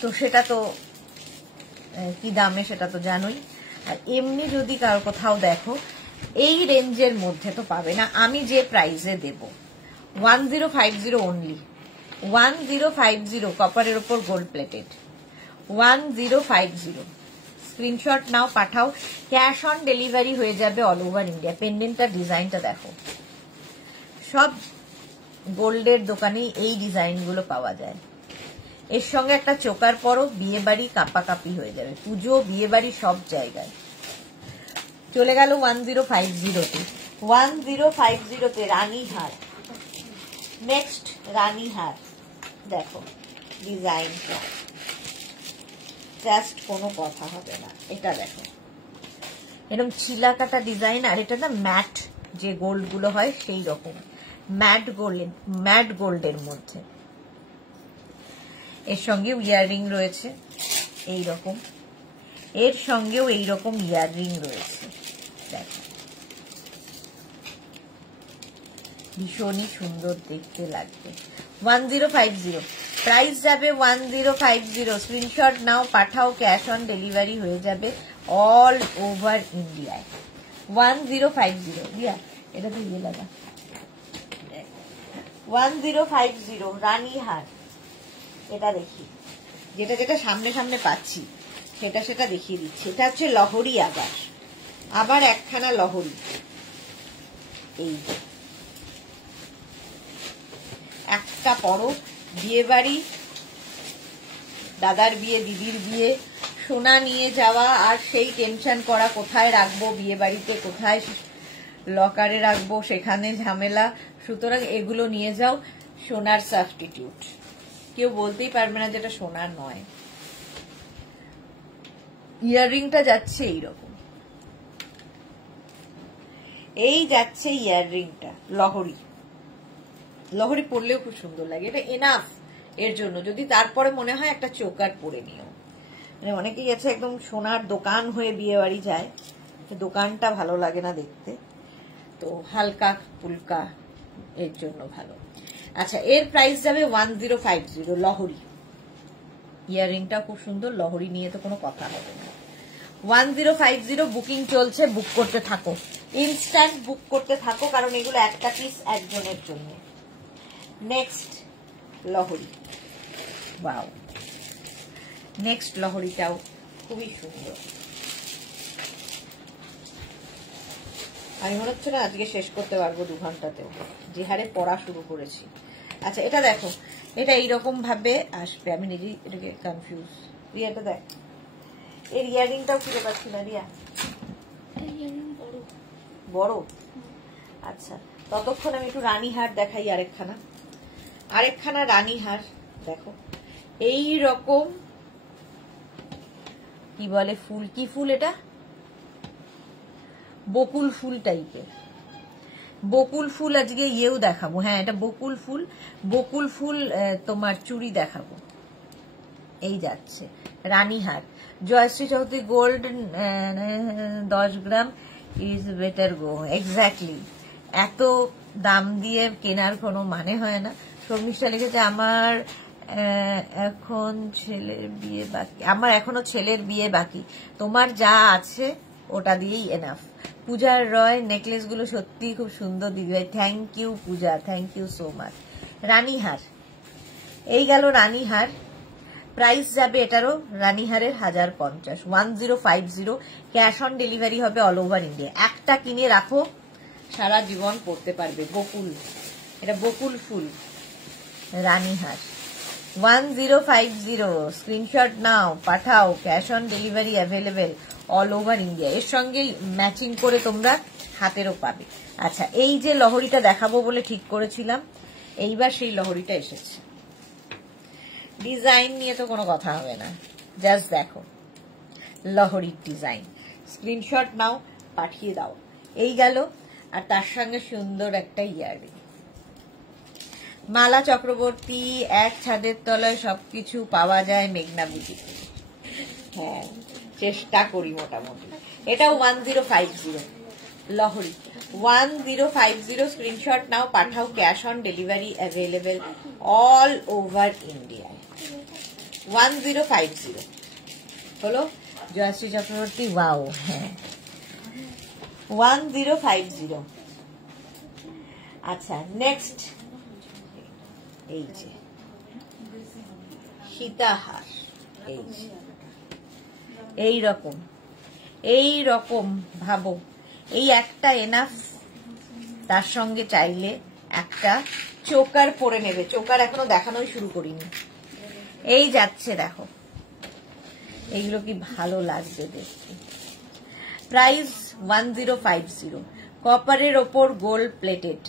তো সেটা তো কি দামে সেটা তো জানোই। আর এমনি যদি কারো কোথাও দেখো এই রেঞ্জের মধ্যে তো পাবে না। আমি যে প্রাইসে দেব 1050 অনলি, 1050 কপারের ওপর গোল্ড প্লেটেড, 1050। স্ক্রিনশট নাও, পাঠাও। ক্যাশ অন ডেলিভারি হয়ে যাবে অল ওভার ইন্ডিয়া। পেন্ডেন্টটার ডিজাইনটা দেখো, সব গোল্ডের দোকানে এই ডিজাইনগুলো পাওয়া যায়। এর সঙ্গে একটা চোকার পরো, বিয়ে বাড়ি কাপাকাপি হয়ে যাবে, পুজো বিয়ে বাড়ি সব জায়গায়। চলে গেল 1050-তে, 1050-তে রানীহার। নেক্সট রানীহার দেখো, ডিজাইনটা জাস্ট কোনো কথা হবে না। এটা দেখো, এরকম ছিলা কাটা ডিজাইন, আর এটা না ম্যাট যে গোল্ড গুলো হয় সেই রকম ম্যাট গোল্ডের মধ্যে। এর সঙ্গেও ইয়াররিং রয়েছে এইরকম, এর সঙ্গেও এইরকম ইয়াররিং রয়েছে। দেখো ভীষণই সুন্দর দেখতে লাগবে। 1050 প্রাইস যাবে 1050। স্ক্রিনশট নাও, পাঠাও। ক্যাশ অন ডেলিভারি হয়ে যাবে অল ওভার ইন্ডিয়ায়। 1050 দিয়া, এটা তো ইয়ে লাগা। 1050 রানীহার। এটা দেখি, যেটা যেটা সামনে সামনে পাচ্ছি সেটা সেটা দেখিয়ে দিচ্ছি। এটা হচ্ছে লহরি, আবার একখানা লহরি। এই একটা পরো, বিয়ে বাড়ি, দাদার বিয়ে, দিদির বিয়ে, সোনা নিয়ে যাওয়া আর সেই টেনশন করা কোথায় রাখবো, বিয়ে বাড়িতে কোথায় লকারে রাখবো, সেখানে ঝামেলা। সুতরাং এগুলো নিয়ে যাও, সোনার সাবস্টিটিউট। কেউ বলতেই পারবে না যেটা সোনার নয়। ইয়াররিংটা যাচ্ছে এইরকম, এই যাচ্ছে ইয়াররিংটা লহরি। লহরি পরলেও খুব সুন্দর লাগে, এটা এনাফ এর জন্য। যদি তারপরে মনে হয় একটা চোকার পরে নিও, মানে অনেকেই আছে একদম সোনার দোকান হয়ে বিয়ে বাড়ি যায়, দোকানটা ভালো লাগে না দেখতে, তো হালকা ফুলকা এর জন্য ভালো। আচ্ছা, এর প্রাইস যাবে 1050 লহরি। ইয়াররিংটা খুব সুন্দর, লহরি নিয়ে তো কোনো কথা হবে না। 1050 বুকিং চলছে, বুক করতে থাকো, ইনস্ট্যান্ট বুক করতে থাকো, কারণ এগুলো একটা পিস একজনের জন্য। নেক্সট লহরি, ওয়াও, নেক্সট লহরিটাও খুবই সুন্দর। আমি মনে হচ্ছে না আজকে শেষ করতে পারবো 2 ঘন্টাতেও, যে হারে পড়া শুরু করেছি। আচ্ছা, এটা দেখো, এটা এইরকম ভাবে আসবে, আমি নিজেই এটাকে কনফিউজ। রিয়াটা দেখ, এর ইয়ারিংটাও খুঁজে পাচ্ছি না। রিয়া, বড়? আচ্ছা, ততক্ষণ আমি একটু রানীহার দেখাই। আরেকখানা রানীহার দেখো, এই রকম কি বলে ফুল, কি ফুল এটা, বকুল ফুল টাইপের। বকুল ফুল আজকে ইয়েও দেখাবো, হ্যাঁ এটা বকুল ফুল। বকুল ফুল তোমার চুড়ি দেখাবো। এই যাচ্ছে রানীহার, Jayashree Chowdhury gold 10 gram is better go. Exactly, এত দাম দিয়ে কেনার কোনো মানে হয় না। শর্মিষ্ঠা লিখেছে, আমার এখন ছেলের বিয়ে বাকি, আমার এখনো ছেলের বিয়ে বাকি, তোমার যা আছে ওটা দিয়েই এনাফ। পূজার রয়, নেকলেস গুলো সত্যি খুব সুন্দর দিদিভাই, thank you Puja, thank you so much. রানীহার, এই গেল রানীহার। প্রাইস যাবে এটারও, রানীহারের 1050, 1050। ক্যাশ অন ডেলিভারি হবে অল ওভার ইন্ডিয়া। একটা কিনে রাখো, সারা জীবন পড়তে পারবে। বকুল, এটা বকুল ফুল, রানীহার 1050। স্ক্রিনশট নাও, পাঠাও, cash on delivery available all over India. এর সঙ্গে ম্যাচিং করে তোমরা হাতেরও পাবে। আচ্ছা, এই যে লহরিটা দেখাবো বলে ঠিক করেছিলাম, এইবার সেই লহরিটা এসেছে। ডিজাইন নিয়ে তো কোনো কথা হবে না, জাস্ট দেখো লহরির ডিজাইন। স্ক্রিনশট নাও, পাঠিয়ে দাও। এই গেল, আর তার সঙ্গে সুন্দর একটা ইয়াররিং। মালা চক্রবর্তী, এক ছাদের তলায় সবকিছু পাওয়া যায় মেঘনা বুটিকে। হ্যাঁ, চেষ্টা করি মোটামুটি। এটাও 1050 লহরি, 1050। স্ক্রিনশট নাও, পাঠাও, cash on delivery available all over India. 1050 হলো জয়শ্রী চক্রবর্তী, ওয়াও, হ্যাঁ 1050। আচ্ছা, নেক্সট এই যে সীতাহার, এই যে এই রকম ভাবো, এই একটা এনাফ। তার সঙ্গে চাইলে একটা চোকার পরে নেবে। চোকার এখনো দেখানোই শুরু করিনি। এই যাচ্ছে, দেখো এইগুলো কি ভালো লাগবে দেখতে। প্রাইস 1050, কপারের ওপর গোল্ড প্লেটেড।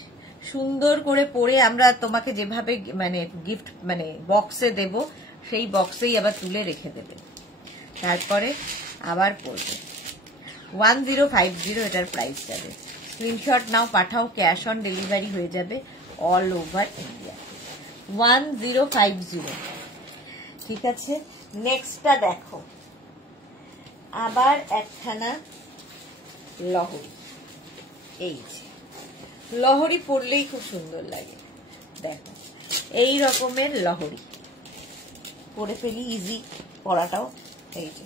সুন্দর করে পরে আমরা তোমাকে যেভাবে মানে গিফট মানে বক্সে দেব, সেই বক্সেই আবার তুলে রেখে দেবে, তারপরে আবার পরবে। 1050 এটার প্রাইস যাবে। স্ক্রিনশট নাও, পাঠাও, ক্যাশ অন ডেলিভারি হয়ে যাবে অল ওভার ইন্ডিয়া। 1050, ঠিক আছে। নেক্সটটা দেখো, আবার একখানা লহরি। এই যে লহরি পরলেই খুব সুন্দর লাগে, দেখো এই রকমের লহরি পরে ফেলি, ইজি পরাটাও। এই যে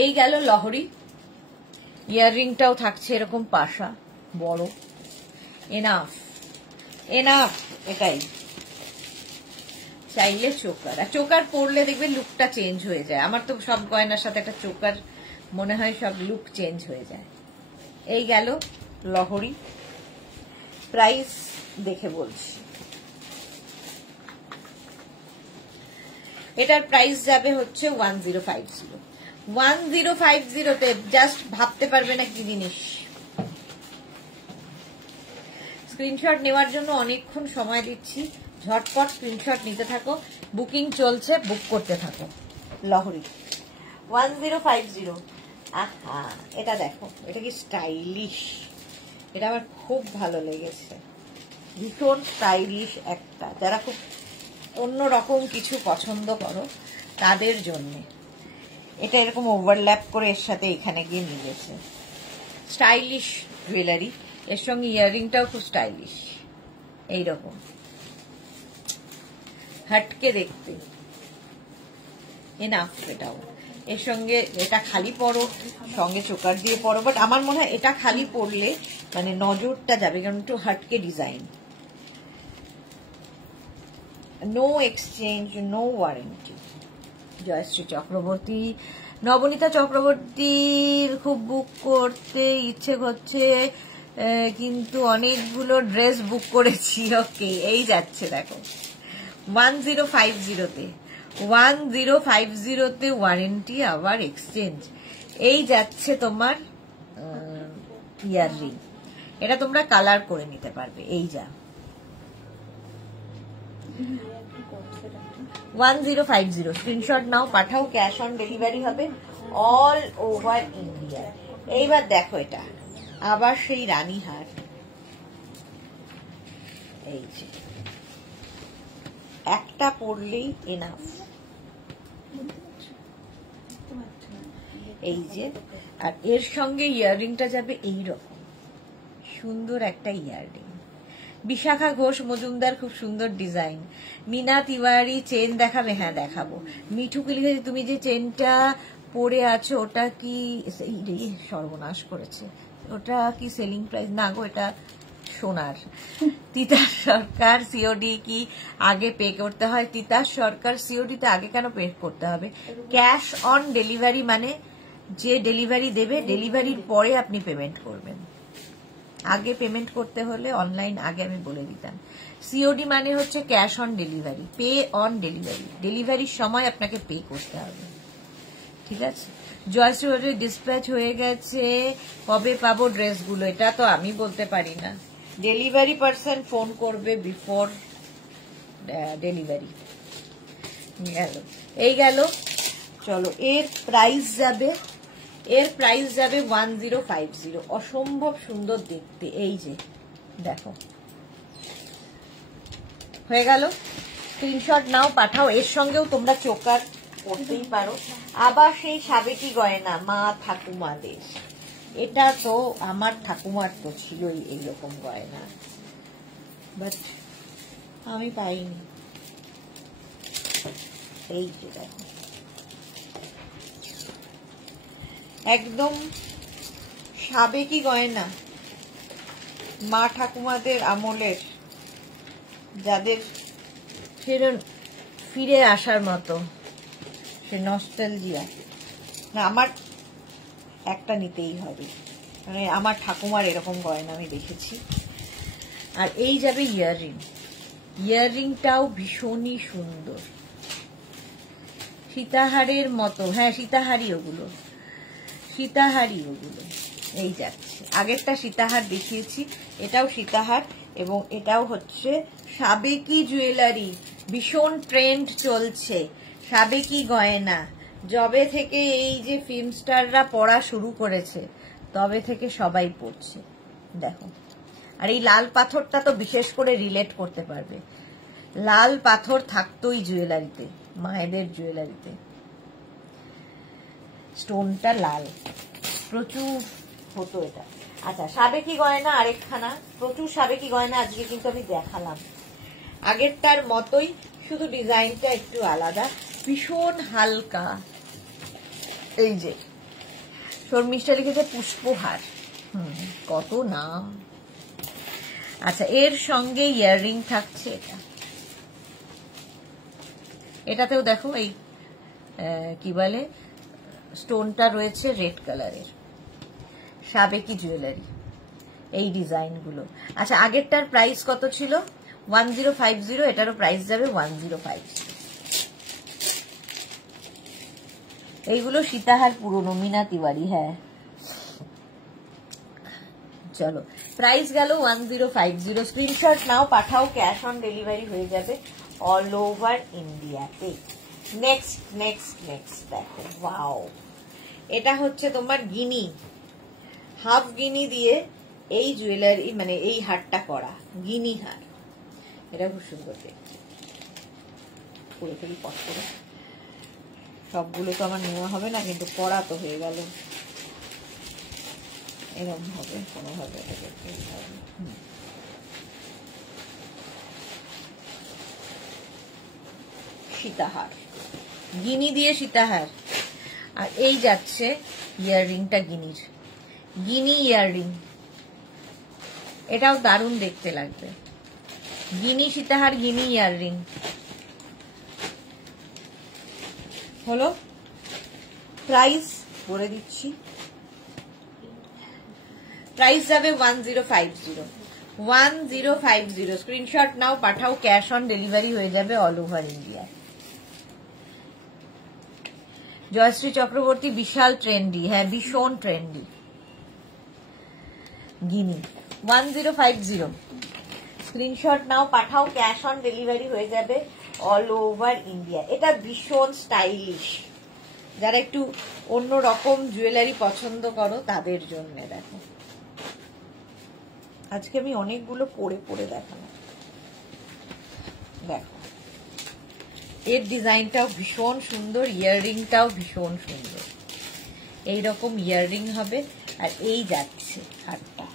এই গেল লহরি। ইয়াররিংটাও থাকছে এরকম পাশা বড়, এনাফ এনাফ। এটাই চাইলে চোকার, আর চোকার পরলে দেখবে লুকটা চেঞ্জ হয়ে যায়। আমার তো সব গয়নার সাথে একটা চোকার মনে হয় সব লুক চেঞ্জ হয়ে যায়। এই গেল লহরি। প্রাইস দেখে বলছি, এটার প্রাইস যাবে হচ্ছে 1050। 1050 তে জাস্ট ভাবতে পারবে না কি জিনিস। স্ক্রিনশট নেওয়ার জন্য অনেকক্ষণ সময় দিচ্ছি, ঝটপট স্ক্রিনশট নিতে থাকো, বুকিং চলছে, বুক করতে থাকো। লহরি 1050। আহা, এটা দেখো, এটা কি স্টাইলিশ, এটা আমার খুব ভালো লেগেছে, ভীষণ স্টাইলিশ একটা। যারা খুব অন্যরকম কিছু পছন্দ করো তাদের জন্য এটা এরকম ওভারল্যাপ করে এর সাথে এখানে গিয়ে মিলেছে। স্টাইলিশ জুয়েলারি, এর সঙ্গে ইয়াররিংটাও খুব স্টাইলিশ, এইরকম হাটকে দেখতে এনাফ। এটাও এর সঙ্গে এটা খালি পরো, সঙ্গে চোকার দিয়ে পরো, বাট আমার মনে হয় এটা খালি পরলে মানে নজরটা যাবে, কারণ একটু হাটকে design. No exchange, no warranty. Jayashree Chakraborty, Nabanita চক্রবর্তীর খুব বুক করতে ইচ্ছে করছে, কিন্তু অনেকগুলো ড্রেস বুক করেছি। ওকে, এই যাচ্ছে দেখো 1050-তে, 1050-তে ওয়ারেন্টি আবার এক্সচেঞ্জ। এই যাচ্ছে তোমার ইয়াররিং, এটা তোমরা কালার করে নিতে পারবে। এই যা 1050, স্ক্রিনশট নাও, পাঠাও, ক্যাশ অন ডেলিভারি হবে অল ওভার ইন্ডিয়া। এইবার দেখো, এটা আবার সেই রানীহার, এই যে একটা পরলেই এনাফ, এই যে। আর এর সঙ্গে ইয়াররিংটা যাবে এইরকম সুন্দর একটা ইয়াররিং। বিশাখা ঘোষ মজুমদার, খুব সুন্দর ডিজাইন। মিনা তিওয়ারি, চেন দেখাবে? হ্যাঁ দেখাবো। মিঠুকে লিখেছে, তুমি যে চেনটা পরে আছো ওটা কি, সর্বনাশ করেছে, ওটা কি সেলিং প্রাইস? না গো, এটা সোনার। তিতাস সরকার, সিওডি কি আগে পে করতে হয়? তিতাস সরকার, সিওডিতে আগে কেন পে করতে হবে? ক্যাশ অন ডেলিভারি মানে যে ডেলিভারি দেবে, ডেলিভারির পরে আপনি পেমেন্ট করবেন। আগে পেমেন্ট করতে হলে অনলাইন আগে আমি বলে দিতাম। সিওডি মানে হচ্ছে cash on delivery, pay on delivery, ডেলিভারির সময় আপনাকে পে করতে হবে, ঠিক আছে? জয়শ্রী ডিসপ্যাচ হয়ে গেছে, কবে পাবো ড্রেসগুলো? এটা তো আমি বলতে পারি না, ডেলিভারি পার্সন ফোন করবে বিফোর ডেলিভারি। গেল, এই গেল। চলো, এর প্রাইস যাবে, এর প্রাইস যাবে 1050। অসম্ভব সুন্দর দেখতে, এই যে দেখো, হয়ে গেল। স্ক্রিনশট নাও, পাঠাও। এর সঙ্গেও তোমরা চোকার করতেই পারো। আবার সেই সাবেকি গয়না, মা ঠাকুমাদের, এটা তো আমার ঠাকুমার তো ছিলই এইরকম গয়না, বাট আমি পাইনি। এই যে দেখো, একদম সাবেকি গয়না, মা ঠাকুমাদের আমলের, যাদের ফিরে আসার মতো সে নস্টালজিয়া। না, আমার একটা নিতেই হবে, মানে আমার ঠাকুমার এরকম গয়না আমি দেখেছি। আর এই যাবে ইয়াররিং, ইয়াররিংটাও ভীষণই সুন্দর, সীতাহারের মতো। হ্যাঁ, সীতাহারি ওগুলো, সীতাহারি ওগুলো। এই যাচ্ছে, আগেরটা সীতাহার দেখিয়েছি, এটাও সীতাহার, এবং এটাও হচ্ছে সাবেকি জুয়েলারি। ভীষণ ট্রেন্ড চলছে সাবেকি গয়না, যবে থেকে এই যে ফিল্ম স্টাররা পড়া শুরু করেছে তবে থেকে সবাই পড়ছে। দেখো, আর এই লাল পাথরটা তো বিশেষ করে রিলেট করতে পারবে, লাল পাথর থাকতোই জুয়েলারিতে, মায়েদের জুয়েলারিতে। স্টোনটা লাল, প্রচুর হতো এটা। আচ্ছা, সাবেকি গয়না আরেকখানা, প্রচুর সাবেকি গয়না আজকে কিন্তু আমি দেখালাম, আগেরটার মতোই, শুধু ডিজাইনটা একটু আলাদা, ভীষণ হালকা। এই যে শর্মিষ্ঠা লিখেছে পুষ্পহার, কত নাম। আচ্ছা, এর সঙ্গে ইয়াররিং থাকছে, এটা, এটাতেও দেখো এই কি বলে স্টোনটা রয়েছে রেড কালারের, সাবেকি জুয়েলারি, এই ডিজাইনগুলো। আচ্ছা, আগেরটার প্রাইস কত ছিল? 1050, এটারও প্রাইস যাবে 1050। এইগুলো সীতাহার পুরনো, মিনা তিওয়ারি। হ্যাঁ, চলো প্রাইস গেল 1050। স্ক্রিনশট নাও, পাঠাও, ক্যাশ অন ডেলিভারি হয়ে যাবে অল ওভার ইন্ডিয়াতে। নেক্সট নেক্সট নেক্সট দেখো, ওয়াও, এটা হচ্ছে তোমার গিনি, হাফ গিনি দিয়ে এই জুয়েলারি মানে এই হারটা করা, গিনি হার। এটা খুব সুন্দর দেখতে, পুরো ফেরি পট করে। সবগুলো তো আমার নেওয়া হবে না, কিন্তু পড়া তো হয়ে গেল। এরকম হবে কোনোভাবে, সীতাহার, গিনি দিয়ে সীতাহার। আর এই যাচ্ছে ইয়াররিংটা গিনির, গিনি ইয়াররিং, এটাও দারুণ দেখতে লাগবে। গিনি সীতাহার, গিনি ইয়াররিং হলো। প্রাইস বলে দিচ্ছি, প্রাইস যাবে 1050। স্ক্রিনশট নাও, পাঠাও, ক্যাশ অন ডেলিভারি হয়ে যাবে all over India. Jayashree Chakraborty, বিশাল ট্রেন্ডি, হ্যাঁ ভীষণ ট্রেন্ডি। গিনি 1050। স্ক্রিনশট নাও, পাঠাও, ক্যাশ অন ডেলিভারি হয়ে যাবে অল ওভার ইন্ডিয়া। এটা ভীষণ স্টাইলিশ, যারা একটু অন্য রকম জুয়েলারি পছন্দ করো তাদের জন্য। দেখো আজকে আমি অনেকগুলো পরে পরে দেখাবো। দেখো এর ডিজাইনটাও ভীষণ সুন্দর, ইয়াররিংটাও ভীষণ সুন্দর। এইরকম ইয়াররিং হবে, আর এই যাচ্ছে হারটা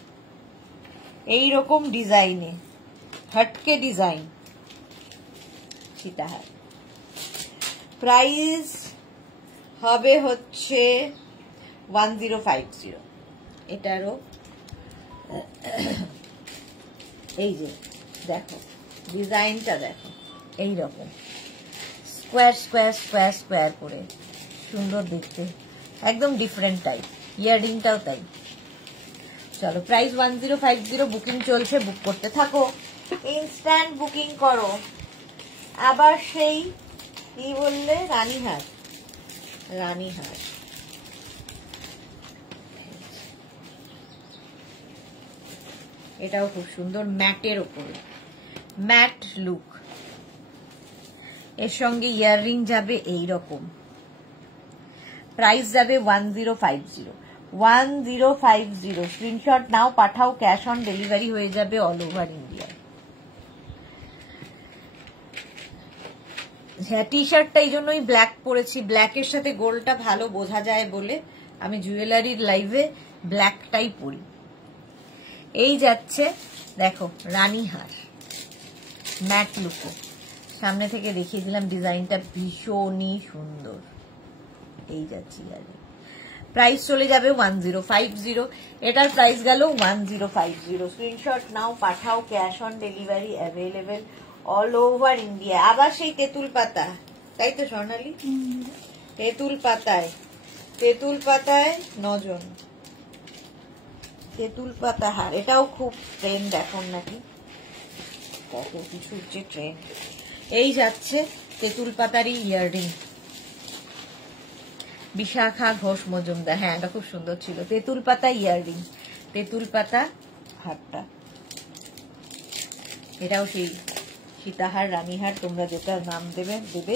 এইরকম ডিজাইনে, হটকে ডিজাইন, সীতাহার। প্রাইস হবে হচ্ছে 1050। এটারও এই যে দেখো ডিজাইনটা, দেখো এইরকম স্কোয়ার স্কোয়ার স্কোয়ার স্কোয়ার করে সুন্দর দেখতে, একদম ডিফারেন্ট টাইপ। ইয়াররিংটাও তাই। চলো প্রাইস 1050। বুকিং চলছে, বুক করতে থাকো, ইনস্ট্যান্ট বুকিং করো। আবার সেই কি বললে, রানীহার, রানীহার এটাও খুব সুন্দর, ম্যাটের ওপরে, ম্যাট লুক। এর সঙ্গে ইয়াররিং যাবে এইরকম। প্রাইস যাবে 1050। স্ক্রিনশট নাও, পাঠাও, ক্যাশ অন ডেলিভারি হয়ে যাবে অল ওভার ইন্ডিয়া। হ্যাঁ টি শার্টটা এই জন্যই ব্ল্যাক পরেছি, ব্ল্যাকের সাথে গোল্ডটা ভালো বোঝা যায় বলে আমি জুয়েলারির লাইভে ব্ল্যাকটাই পরি। এই যাচ্ছে দেখো রানীহার, ম্যাট লুকো। সামনে থেকে দেখিয়ে দিলাম, ডিজাইনটা ভীষণই সুন্দর। এই যাচ্ছি ইয়াররিং। প্রাইস চলে যাবে 1050। এটার প্রাইস গেল 1050। স্ক্রিনশট নাও, পাঠাও, cash on delivery available all over India. আবার সেই তেঁতুল পাতা, তাই তো স্বর্ণালী? তেঁতুল পাতায়, তেঁতুল পাতায় নজন, তেঁতুল পাতা হার। এটাও খুব ট্রেন্ড এখন নাকি, কত কিছু যে ট্রেন্ড। এই যাচ্ছে তেঁতুল পাতারই ইয়াররিং, বিশাখা ঘোষ মজুমদার। হ্যাঁ এটা খুব সুন্দর ছিল, তেঁতুল পাতা ইয়াররিং, তেঁতুল পাতা হারটা। এটাও সেই সীতাহার, রানীহার, তোমরা যেটা নাম দেবে দেবে।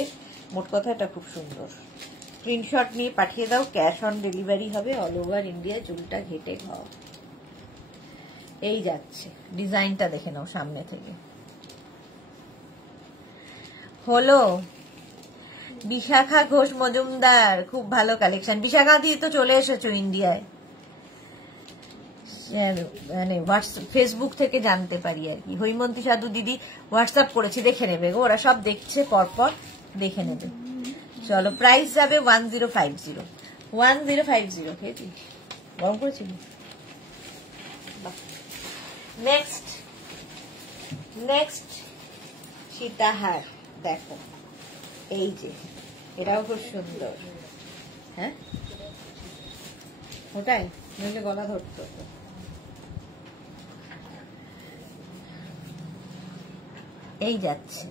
মোট কথা এটা খুব সুন্দর। স্ক্রিনশট নিয়ে পাঠিয়ে দাও, ক্যাশ অন ডেলিভারি হবে অল ওভার ইন্ডিয়া। চুলটা ঘেটে খাও। এই যাচ্ছে, ডিজাইনটা দেখে নাও সামনে থেকে। হলো বিশাখা ঘোষ মজুমদার, খুব ভালো কালেকশন। বিশাখা দিয়ে তো চলে এসেছো ইন্ডিয়ায়, মানে ফেসবুক থেকে জানতে পারি আর কি। হৈমন্তী সাধু দিদি হোয়াটসঅ্যাপ করেছি, দেখে নেবে গো, ওরা সব দেখছে পরপর, দেখে নেবে। চলো প্রাইস যাবে 1050। 1050 খেয়েছি, গরম করেছি। নেক্সট নেক্সট সীতাহার দেখো, এই যে এটাও খুব সুন্দর। হ্যাঁ ওটাই, নইলে গলা ধরতো। এই যাচ্ছে,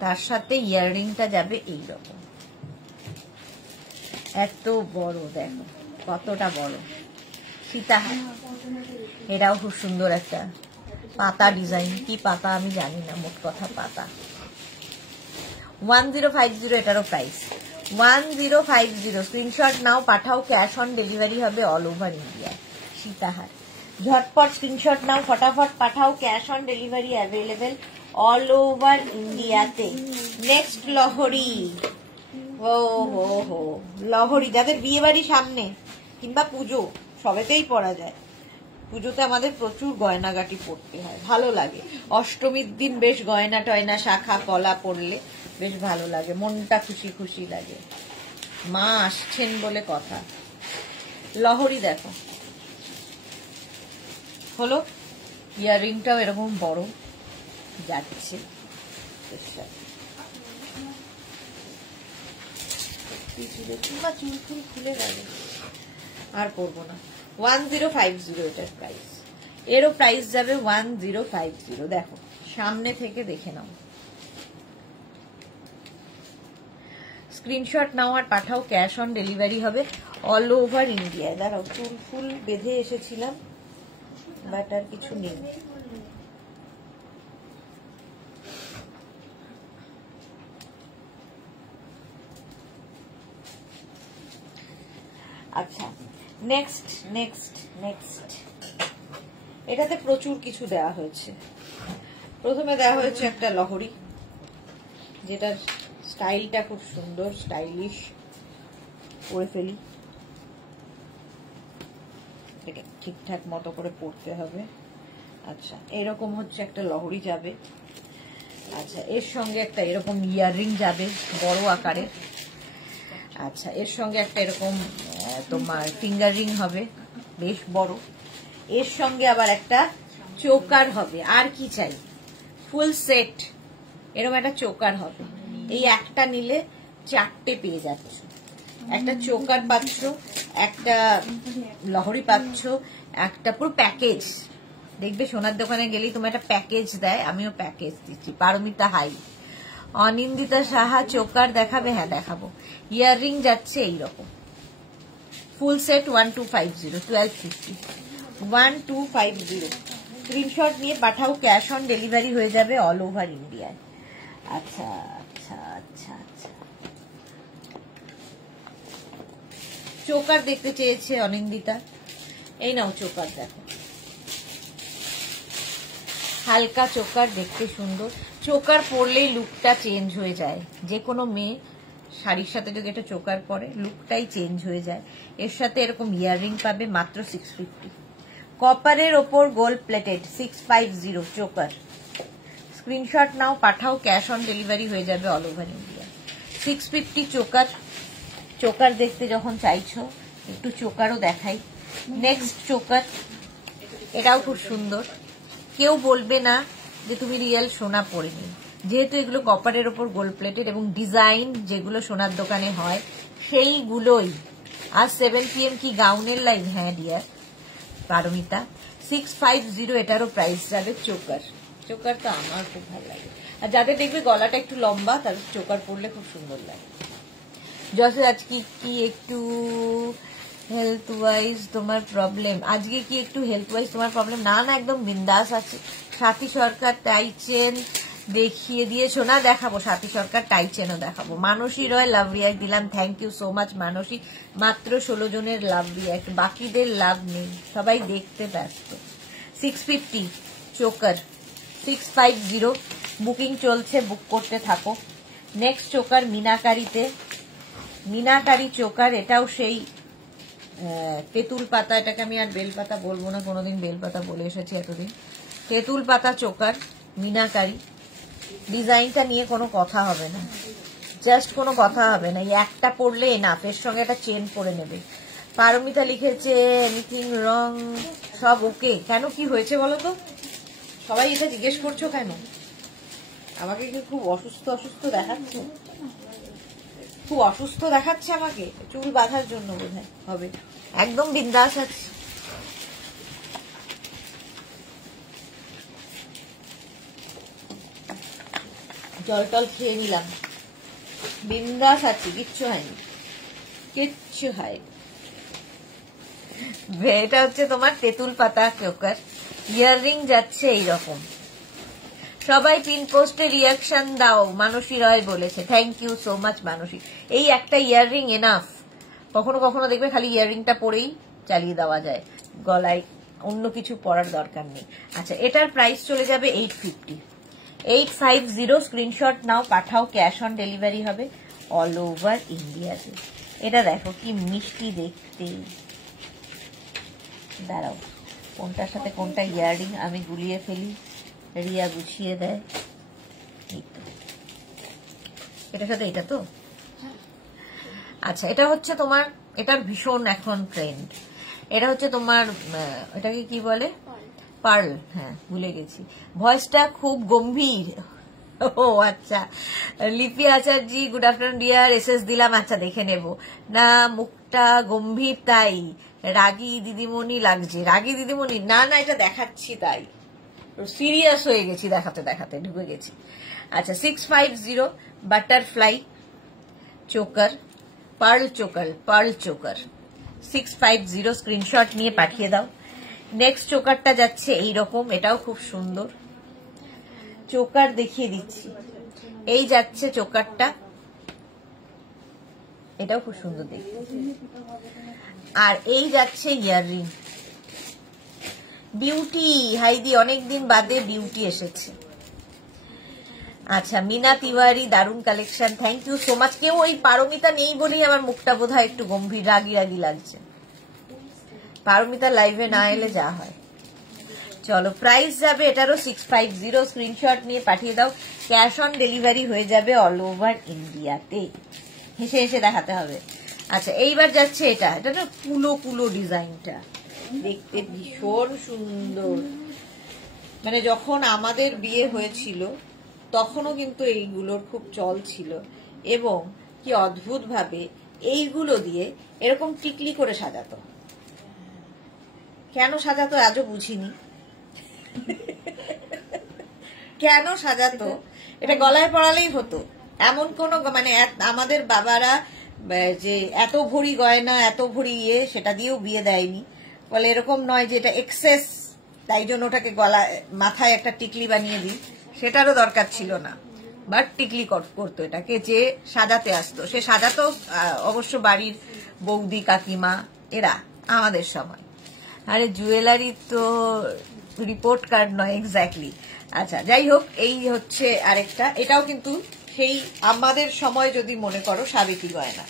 তার সাথে ইয়াররিংটা যাবে এইরকম, এত বড়, দেখো কতটা বড়। সীতাহার, এটাও খুব সুন্দর একটা পাতা ডিজাইন, কি পাতা আমি জানি না, মোট কথা পাতা। 1050 এটারও প্রাইস 1050। স্ক্রিনশট নাও, পাঠাও, ক্যাশ অন ডেলিভারি হবে অল ওভার ইন্ডিয়া। সীতাহার, ঝটপট স্ক্রিনশট নাও, ফটাফট পাঠাও, cash on delivery available all over ইন্ডিয়াতে। নেক্সট লহরি। ও হো হো, লহরি যাদের বিয়ে বাড়ি সামনে কিংবা পুজো, সবেতেই পরা যায়। পুজোতে আমাদের প্রচুর গয়নাগাটি পরতে হয়, ভালো লাগে। অষ্টমীর দিন বেশ গয়না টয়না, শাখা পলা পরলে বেশ ভালো লাগে, মনটা খুশি খুশি লাগে। মা আসছেন বলে কথা। লহরি দেখো, হলো ইয়াররিংটাও এরকম বড় যাচ্ছে, চুল ফুল খুলে গেল, আর করবো না। 1050 এটার প্রাইস, এরও প্রাইস যাবে 1050। দেখো সামনে থেকে দেখে নাও, স্ক্রিনশট নাও আর পাঠাও, ক্যাশ অন ডেলিভারি হবে অল ওভার ইন্ডিয়ায়। দাঁড়াও, চুল ফুল বেঁধে এসেছিলাম, বাট আর কিছু নেই। আচ্ছা, নেক্সট নেক্সট নেক্সট, এটাতে প্রচুর কিছু দেওয়া হয়েছে। প্রথমে দেওয়া হয়েছে একটা লহরি, যেটার স্টাইলটা খুব সুন্দর, স্টাইলিশ। পরে ফেলি, এটা ঠিকঠাক মতো করে পরতে হবে। আচ্ছা, এরকম হচ্ছে একটা লহরি যাবে। আচ্ছা, এর সঙ্গে একটা এরকম ইয়াররিং যাবে বড় আকারের। আচ্ছা, এর সঙ্গে একটা এরকম তোমার ফিঙ্গার রিং হবে বেশ বড়। এর সঙ্গে আবার একটা চোকার হবে। আর কি চাই, ফুল সেট এরকম একটা চোকার হবে। এই একটা নিলে 4টে পেয়ে যাচ্ছ, একটা চোকার পাচ্ছ, একটা লহরি পাচ্ছ, একটা পুরো প্যাকেজ। দেখবে সোনার দোকানে গেলেই তোমার একটা প্যাকেজ দেয়, আমিও প্যাকেজ দিচ্ছি। পারমিতা হাই। অনিন্দিতা সাহা, চোকার দেখাবে? হ্যাঁ দেখাবো। ইয়াররিং যাচ্ছে এইরকম, ফুল সেট 1250, 1250, 1250। স্ক্রিনশট নিয়ে পাঠাও, ক্যাশ অন ডেলিভারি হয়ে যাবে অল ওভার ইন্ডিয়ায়। আচ্ছা আচ্ছা আচ্ছা আচ্ছা, চোকার দেখতে চেয়েছে অনিন্দিতা, এই নাও চোকার দেখো, হালকা চোকার, দেখতে সুন্দর। চোকার পরলেই লুকটা চেঞ্জ হয়ে যায়। যে কোনো মেয়ে শাড়ির সাথে যদি একটা চোকার পরে, লুকটাই চেঞ্জ হয়ে যায়। এর সাথে এরকম ইয়াররিং পাবে মাত্র 650। কপারের ওপর গোল্ড প্লেটেড 650 চোকার। স্ক্রিনশট নাও, পাঠাও, ক্যাশ অন ডেলিভারি হয়ে যাবে all over India. 650 choker. Choker দেখতে যখন চাইছো, একটু চোকারও দেখাই। নেক্সট চোকার, এটাও খুব সুন্দর। কেউ বলবে না যে তুমি রিয়েল সোনা পরেনি, যেহেতু এগুলো কপারের ওপর গোল্ড প্লেটেড এবং ডিজাইন যেগুলো সোনার দোকানে হয় সেইগুলোই। আর 7 PM কি গাউনের লাইন? হ্যাঁ ডিয়ার পারমিতা। 650 এটারও প্রাইস যাবে। চোকার, চোকার তো আমার খুব ভালো লাগে। আর যাদের দেখবে গলাটা একটু লম্বা, তাদের চোকার পরলে খুব সুন্দর লাগে। যশোর, আজকে কি একটু হেলথ ওয়াইজ তোমার প্রবলেম? আজকে কি একটু হেলথ ওয়াইজ তোমার প্রবলেম? না না, একদম বিন্দাস আছে। সাথী সরকার টাইচেন দেখিয়ে দিয়েছো না? দেখাবো, সাথী সরকার টাইচেনও দেখাবো। মানসী রয় লাভ রিয়াক্ট দিলাম, থ্যাংক ইউ সো মাচ মানসী। মাত্র 16 জনের লাভ রিয়াক্ট, বাকিদের লাভ নেই, সবাই দেখতে ব্যস্ত। 650 চোকার, 650 বুকিং চলছে, বুক করতে থাকো। নেক্সট চোকার মিনাকারিতে, মিনাকারি চোকার, এটাও সেই তেঁতুল পাতা। এটাকে আমি আর বেলপাতা বলবো না, কোনোদিন বেলপাতা বলে এসেছি এতদিন। তেঁতুল পাতা চোকার, মিনাকারি। ডিজাইনটা নিয়ে কোনো কথা হবে না, জাস্ট কোনো কথা হবে না, এই একটা পরলে এনাফ। এর সঙ্গে একটা চেন পরে নেবে। পারমিতা লিখেছে এনিথিং রং? সব ওকে। কেন, কি হয়েছে বলো তো? সবাই এটা জিজ্ঞেস করছো কেন? আমাকে কি খুব অসুস্থ অসুস্থ দেখাচ্ছে? খুব অসুস্থ দেখাচ্ছে আমাকে? চুল বাঁধার জন্য বোধহয় হবে। একদম বিন্দাস আছে। জল টল খেয়ে নিলাম, বিন্দাস আছি, কিচ্ছু হয়নি, কিচ্ছু হয়। এটা হচ্ছে তোমার তেঁতুল পাতা চোকার। ইয়াররিং যাচ্ছে এইরকম। সবাই পিন পোস্টে রিয়াকশন দাও, মানসী রয় বলেছে। থ্যাংক ইউ সো মাচ মানসী। এই একটা ইয়াররিং এনাফ। কখনো কখনো দেখবে খালি ইয়াররিংটা পরেই চালিয়ে দেওয়া যায়, গলায় অন্য কিছু পরার দরকার নেই। আচ্ছা, এটার প্রাইস চলে যাবে 850। 850 স্ক্রিনশট নাও, পাঠাও, ক্যাশ অন ডেলিভারি হবে অল ওভার ইন্ডিয়াতে। এটা দেখো কি মিষ্টি দেখতে। দাঁড়াও, কোনটার সাথে কোনটা ইয়াররিং আমি গুলিয়ে ফেলি, রিয়া গুছিয়ে দেয়। এই তো, এটার সাথে এটা তো। আচ্ছা, এটা হচ্ছে তোমার, এটার ভীষণ এখন ট্রেন্ড। এটা হচ্ছে তোমার, এটাকে কি বলে, পার্ল। হ্যাঁ, ভুলে গেছি, ভয়েসটা খুব গম্ভীর। ও আচ্ছা, Lipi Acharya good afternoon dear, SS দিলাম। আচ্ছা, দেখে নেব না, মুখটা গম্ভীর তাই রাগী দিদিমণি লাগছে। রাগী দিদিমণি না, না এটা দেখাচ্ছি তাই সিরিয়াস হয়ে গেছি, দেখাতে দেখাতে ঢুকে গেছি। আচ্ছা, 650 butterfly choker, pearl choker, pearl choker 650 screenshot নিয়ে পাঠিয়ে দাও। নেক্সট চোকারটা যাচ্ছে এইরকম, এটাও খুব সুন্দর চোকার, দেখিয়ে দিচ্ছি। এই যাচ্ছে চোকারটা, এটাও খুব সুন্দর দেখতে। আর এই যাচ্ছে ইয়াররিং। বিউটি হাইদি, অনেকদিন বাদে বিউটি এসেছে। আচ্ছা, মিনা তিওয়ারি, দারুণ collection, thank you so much. কেউ ওই পারমিতা নেই বলেই আমার মুখটা বোধহয় একটু গম্ভীর, রাগি রাগি লাগছে। পারমিতা লাইভে না এলে যা হয়। চলো, প্রাইস যাবে এটারও 650, স্ক্রিনশট নিয়ে পাঠিয়ে দাও, ক্যাশ অন ডেলিভারি হয়ে যাবে অল ওভার ইন্ডিয়াতে। হেসে হেসে দেখাতে হবে। আচ্ছা, এইবার যাচ্ছে এটা, এটা না কুলো কুলো ডিজাইনটা দেখতে ভীষণ সুন্দর। মানে যখন আমাদের বিয়ে হয়েছিল তখনও কিন্তু এইগুলোর খুব চল ছিল, এবং কি অদ্ভুত ভাবে এইগুলো দিয়ে এরকম টিকলি করে সাজাতো। কেন সাজাতো আজও বুঝিনি, কেন সাজাতো। এটা গলায় পরালেই হতো, এমন কোন মানে আমাদের বাবারা যে এত ভরি গয়না, এত ভরি সেটা দিয়েও বিয়ে দেয়নি। বলে এরকম নয় যে এটা এক্সেস, তাই জন্য ওটাকে গলায় মাথায় একটা টিকলি বানিয়ে দিই, সেটারও দরকার ছিল না। বাট টিকলি করতো এটাকে, যে সাজাতে আসতো সে সাজাতো অবশ্য বাড়ির বৌদি কাকিমা এরা আমাদের সময়। আরে জুয়েলারি তো রিপোর্ট কার্ড নয় এক্স্যাক্টলি। আচ্ছা, যাই হোক, এই হচ্ছে আরেকটা, এটাও কিন্তু সেই আমাদের সময় যদি মনে করো সাবেকি গয়না,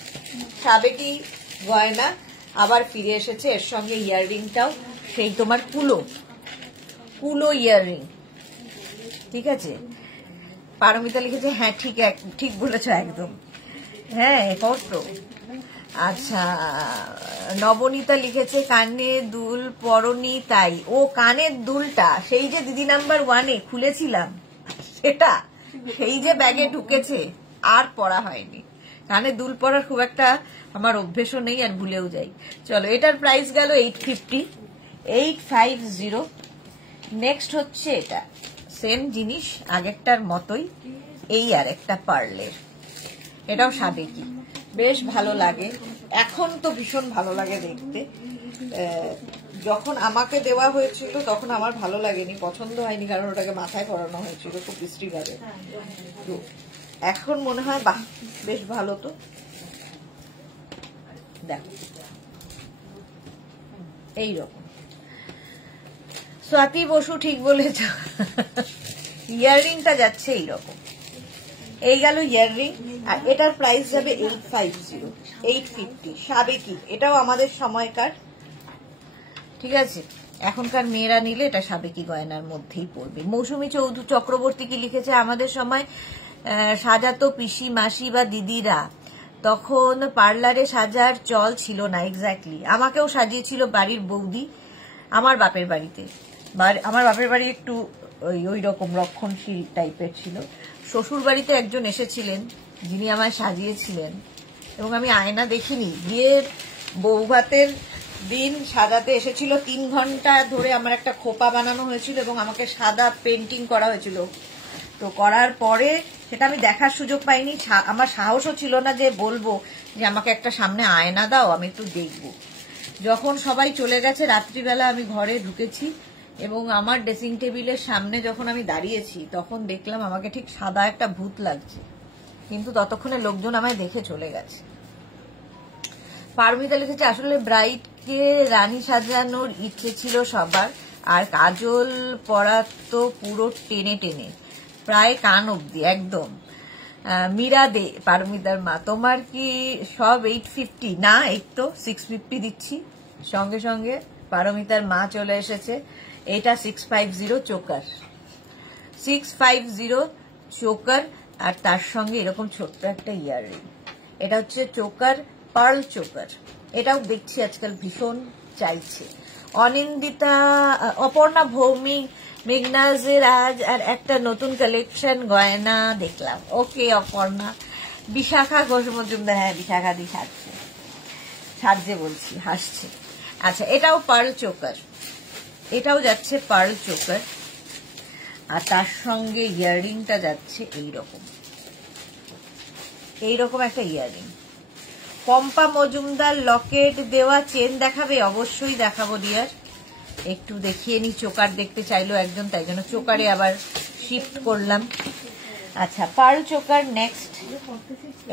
সাবেকি গয়না আবার ফিরে এসেছে। এর সঙ্গে ইয়াররিংটাও সেই তোমার কুলো কুলো ইয়াররিং। ঠিক আছে, পারমিতা লিখেছে হ্যাঁ ঠিক বলেছ একদম, হ্যাঁ কত। আচ্ছা, নবনীতা লিখেছে কানে দুল পরনি তাই। ও কানের দুলটা সেই যে দিদি নাম্বার 1-এ খুলেছিলাম, সেটা সেই যে ব্যাগে ঢুকেছে, আর পরা হয়নি। কানে দুল পরার খুব একটা আমার অভ্যেসও নেই, আর ভুলেও যাই। চলো, এটার প্রাইস গেল 850। নেক্সট হচ্ছে এটা, সেম জিনিস আগেরটার মতোই, এই আর একটা পার্লের, এটাও সাবেকি, বেশ ভালো লাগে। এখন তো ভীষণ ভালো লাগে দেখতে। যখন আমাকে দেওয়া হয়েছিল তখন আমার ভালো লাগেনি, পছন্দ হয়নি, কারণ ওটাকে মাথায় পরানো হয়েছিল খুব বিশ্রীভাবে। তো এখন মনে হয় বাহ, বেশ ভালো। তো দেখো এইরকম। স্বাতি বসু ঠিক বলেছ, ইয়াররিংটা যাচ্ছে এইরকম। এই গেল ইয়াররিং, আর এটার প্রাইস যাবে 850 সাবেকি, এটাও আমাদের সময়কার। ঠিক আছে, এখনকার মেয়েরা নিলে এটা সাবেকি গয়নার মধ্যেই পড়বে। মৌসুমী চক্রবর্তী কি লিখেছে, আমাদের সময় সাজাতো পিসি মাসি বা দিদিরা, তখন পার্লারে সাজার চল ছিল না। এক্স্যাক্টলি, আমাকেও সাজিয়েছিল বাড়ির বৌদি আমার বাপের বাড়িতে। আমার বাপের বাড়ি একটু ওই রকম রক্ষণশীল টাইপের ছিল। শ্বশুর বাড়িতে একজন এসেছিলেন যিনি আমায় সাজিয়েছিলেন, এবং আমি আয়না দেখিনি। বিয়ের বউ ভাতের দিন সাজাতে এসেছিল, 3 ঘন্টা ধরে আমার একটা খোপা বানানো হয়েছিল এবং আমাকে সাদা পেন্টিং করা হয়েছিল। তো করার পরে সেটা আমি দেখার সুযোগ পাইনি, আমার সাহসও ছিল না যে বলবো যে আমাকে একটা সামনে আয়না দাও, আমি একটু দেখবো। যখন সবাই চলে গেছে রাত্রিবেলা আমি ঘরে ঢুকেছি এবং আমার ড্রেসিং টেবিলের সামনে যখন আমি দাঁড়িয়েছি তখন দেখলাম আমাকে ঠিক সাদা একটা ভূত লাগছে, কিন্তু ততক্ষণে লোকজন আমায় দেখে চলে গেছে। পারমিতা লিখেছে আসলে ব্রাইডকে রানী সাজানোর ইচ্ছে ছিল সবার, আর কাজল পরা তো পুরো টেনে টেনে প্রায় কান অব্দি একদম। মীরা দে পারমিতার মা, তোমার কি সব 850? না, এই তো 650 দিচ্ছি। সঙ্গে সঙ্গে পারমিতার মা চলে এসেছে। এটা 650 চোকার, 650 চোকার, আর তার সঙ্গে এরকম ছোট্ট একটা ইয়াররিং। এটা হচ্ছে চোকার, পার্ল চোকার। এটাও দেখছি আজকাল ভীষণ চাইছে। অনিন্দিতা, অপর্ণা ভৌমিক, মেঘনাজের আজ আর একটা নতুন কালেকশন গয়না দেখলাম। ওকে অপর্ণা। বিশাখা ঘোষ মজুমদার, হ্যাঁ বিশাখা দি সাজছে বলছি, হাসছে। আচ্ছা, এটাও পার্ল চোকার, এটাও যাচ্ছে পার্ল চোকার, আর তার সঙ্গে ইয়াররিংটা যাচ্ছে এইরকম, এইরকম একটা ইয়াররিং। পম্পা মজুমদার, লকেট দেওয়া চেন দেখাবে? অবশ্যই দেখাবো ডিয়ার, একটু দেখিয়ে নি। চোকার দেখতে চাইলো একজন, তাই জন্য চোকারে আবার শিফট করলাম। আচ্ছা, পার্ল চোকার নেক্সট।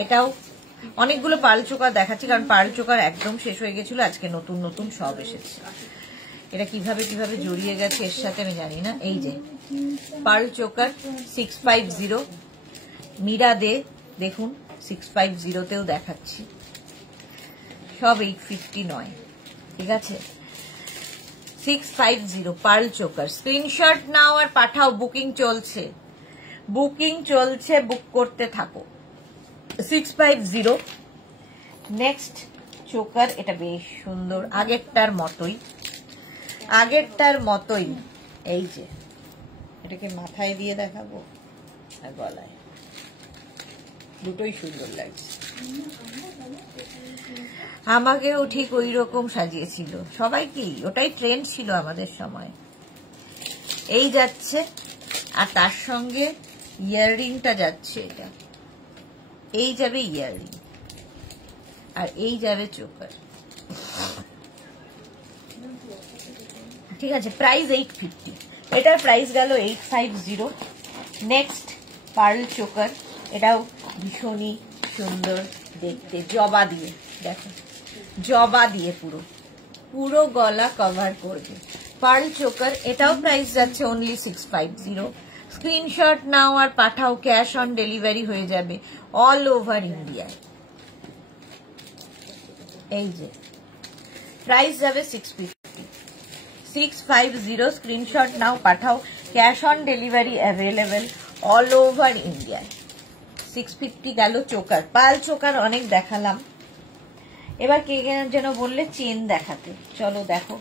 এটাও অনেকগুলো পার্ল চোকার দেখাচ্ছি কারণ পার্ল চোকার একদম শেষ হয়ে গেছিল, আজকে নতুন নতুন সব এসেছে। এটা কিভাবে কিভাবে জড়িয়ে গেছে এর সাথে আমি জানি না। এই যে পার্ল চোকার 650, মীরা দে দেখুন 650তেও দেখাচ্ছি, সব 850 নয়, ঠিক আছে। 650 পার্ল চোকার। স্ক্রিনশট নাও আর পাঠাও, বুকিং চলছে, বুকিং চলছে, বুক করতে থাকো। 650 নেক্সট চোকার। এটা বেশ সুন্দর, আগেরটার মতোই, আগেরটার মতোই। এই যে এটাকে মাথায় দিয়ে দেখাবো আর গলায়, দুটোই সুন্দর লাগছে। আমাকেও ঠিক ওই রকম সাজিয়েছিল সবাইকেই, ওটাই ট্রেন্ড ছিল আমাদের সময়। এই যাচ্ছে, আর তার সঙ্গে ইয়াররিংটা যাচ্ছে, এটা এই যাবে ইয়াররিং, আর এই যাবে চোকার, ঠিক আছে। প্রাইস 850, এটার প্রাইস গেল 850। নেক্সট পার্ল চোকার, এটাও ভীষণই সুন্দর দেখতে, জবা দিয়ে, দেখো জবা দিয়ে পুরো পুরো গলা কভার করবে। পার্ল চোকার, এটাও প্রাইস যাচ্ছে অনলি 650। স্ক্রিনশট নাও আর পাঠাও, ক্যাশ অন ডেলিভারি হয়ে যাবে অল ওভার ইন্ডিয়ায়। এই যে প্রাইস যাবে 650, স্ক্রিনশট নাও পাঠাও, cash on delivery available all over ইন্ডিয়ায়। 650 গেল চোকার। পার্ল চোকার অনেক দেখালাম, এবার কে যেন বললে চেন দেখাতে, চলো দেখো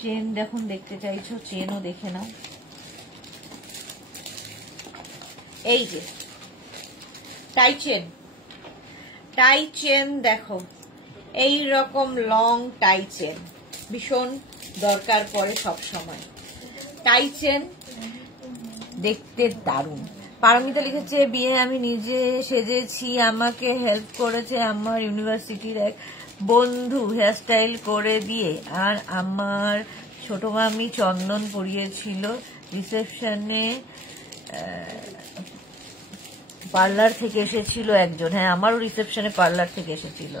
চেন, দেখুন দেখতে চাইছো চেনও দেখে নাও। এই যে টাই চেন, টাই চেন দেখো, এই রকম লং টাই চেন ভীষণ দরকার পড়ে সব সময়। টাই চেন দেখতে দারুণ। পারমিতা লিখেছে বিয়ে আমি নিজে সেজেছি, আমাকে হেল্প করেছে আমার ইউনিভার্সিটির এক বন্ধু হেয়ারস্টাইল করে দিয়ে, আর আমার ছোট মামি চন্দন পরিয়েছিল। রিসেপশনে পার্লার থেকে এসেছিল একজন, হ্যাঁ আমারও রিসেপশনে পার্লার থেকে এসেছিল,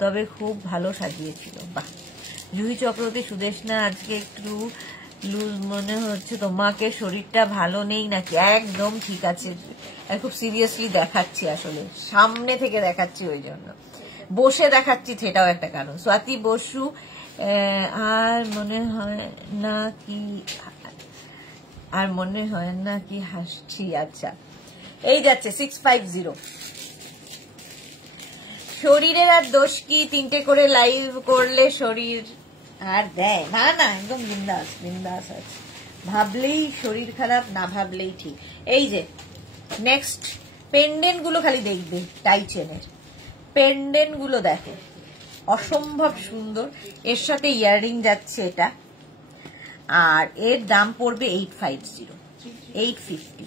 তবে খুব ভালো সাজিয়েছিল। বাহ। জুহি চক্রবর্তী, সুদেশনা আজকে একটু লুজ মনে হচ্ছে, তোমাকে শরীরটা ভালো নেই নাকি? একদম ঠিক আছে, খুব সিরিয়াসলি দেখাচ্ছি, আসলে সামনে থেকে দেখাচ্ছি, ওই জন্য বসে দেখাচ্ছি, সেটাও একটা কারণ। স্বাতি বসু, আর মনে হয় না কি, আর মনে হয় না কি হাসছি। আচ্ছা, এই যাচ্ছে 650। শরীরের আর দোষ কি, 3টে করে লাইভ করলে শরীর আর দেয় না? না, একদম বিন্দাস বিন্দাস আছে, ভাবলেই শরীর খারাপ, না ভাবলেই ঠিক। এই যে নেক্সট পেন্ডেন্ট গুলো খালি দেখবে, টাই চেনের পেন্ডেন্ট গুলো দেখো, অসম্ভব সুন্দর। এর সাথে ইয়াররিং যাচ্ছে এটা, আর এর দাম পড়বে 850, 850।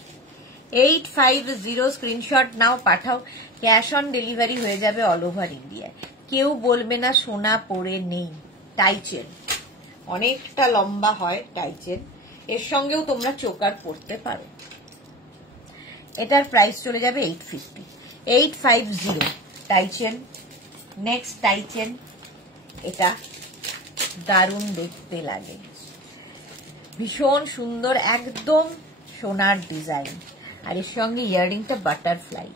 স্ক্রিনশট নাও পাঠাও, ক্যাশ অন ডেলিভারি হয়ে যাবে অল ওভার ইন্ডিয়ায়। কেউ বলবে না সোনা পরে নেই। টাই চেন, অনেকটা লম্বা হয় টাই চেন, এর সঙ্গেও তোমরা চোকার পরতে পারো। এটার প্রাইস চলে যাবে 850, 850 tie chain. Next tie chain, এটা দারুণ দেখতে লাগে, ভীষণ সুন্দর, একদম সোনার ডিজাইন, আর এর সঙ্গে ইয়াররিংটা বাটারফ্লাই।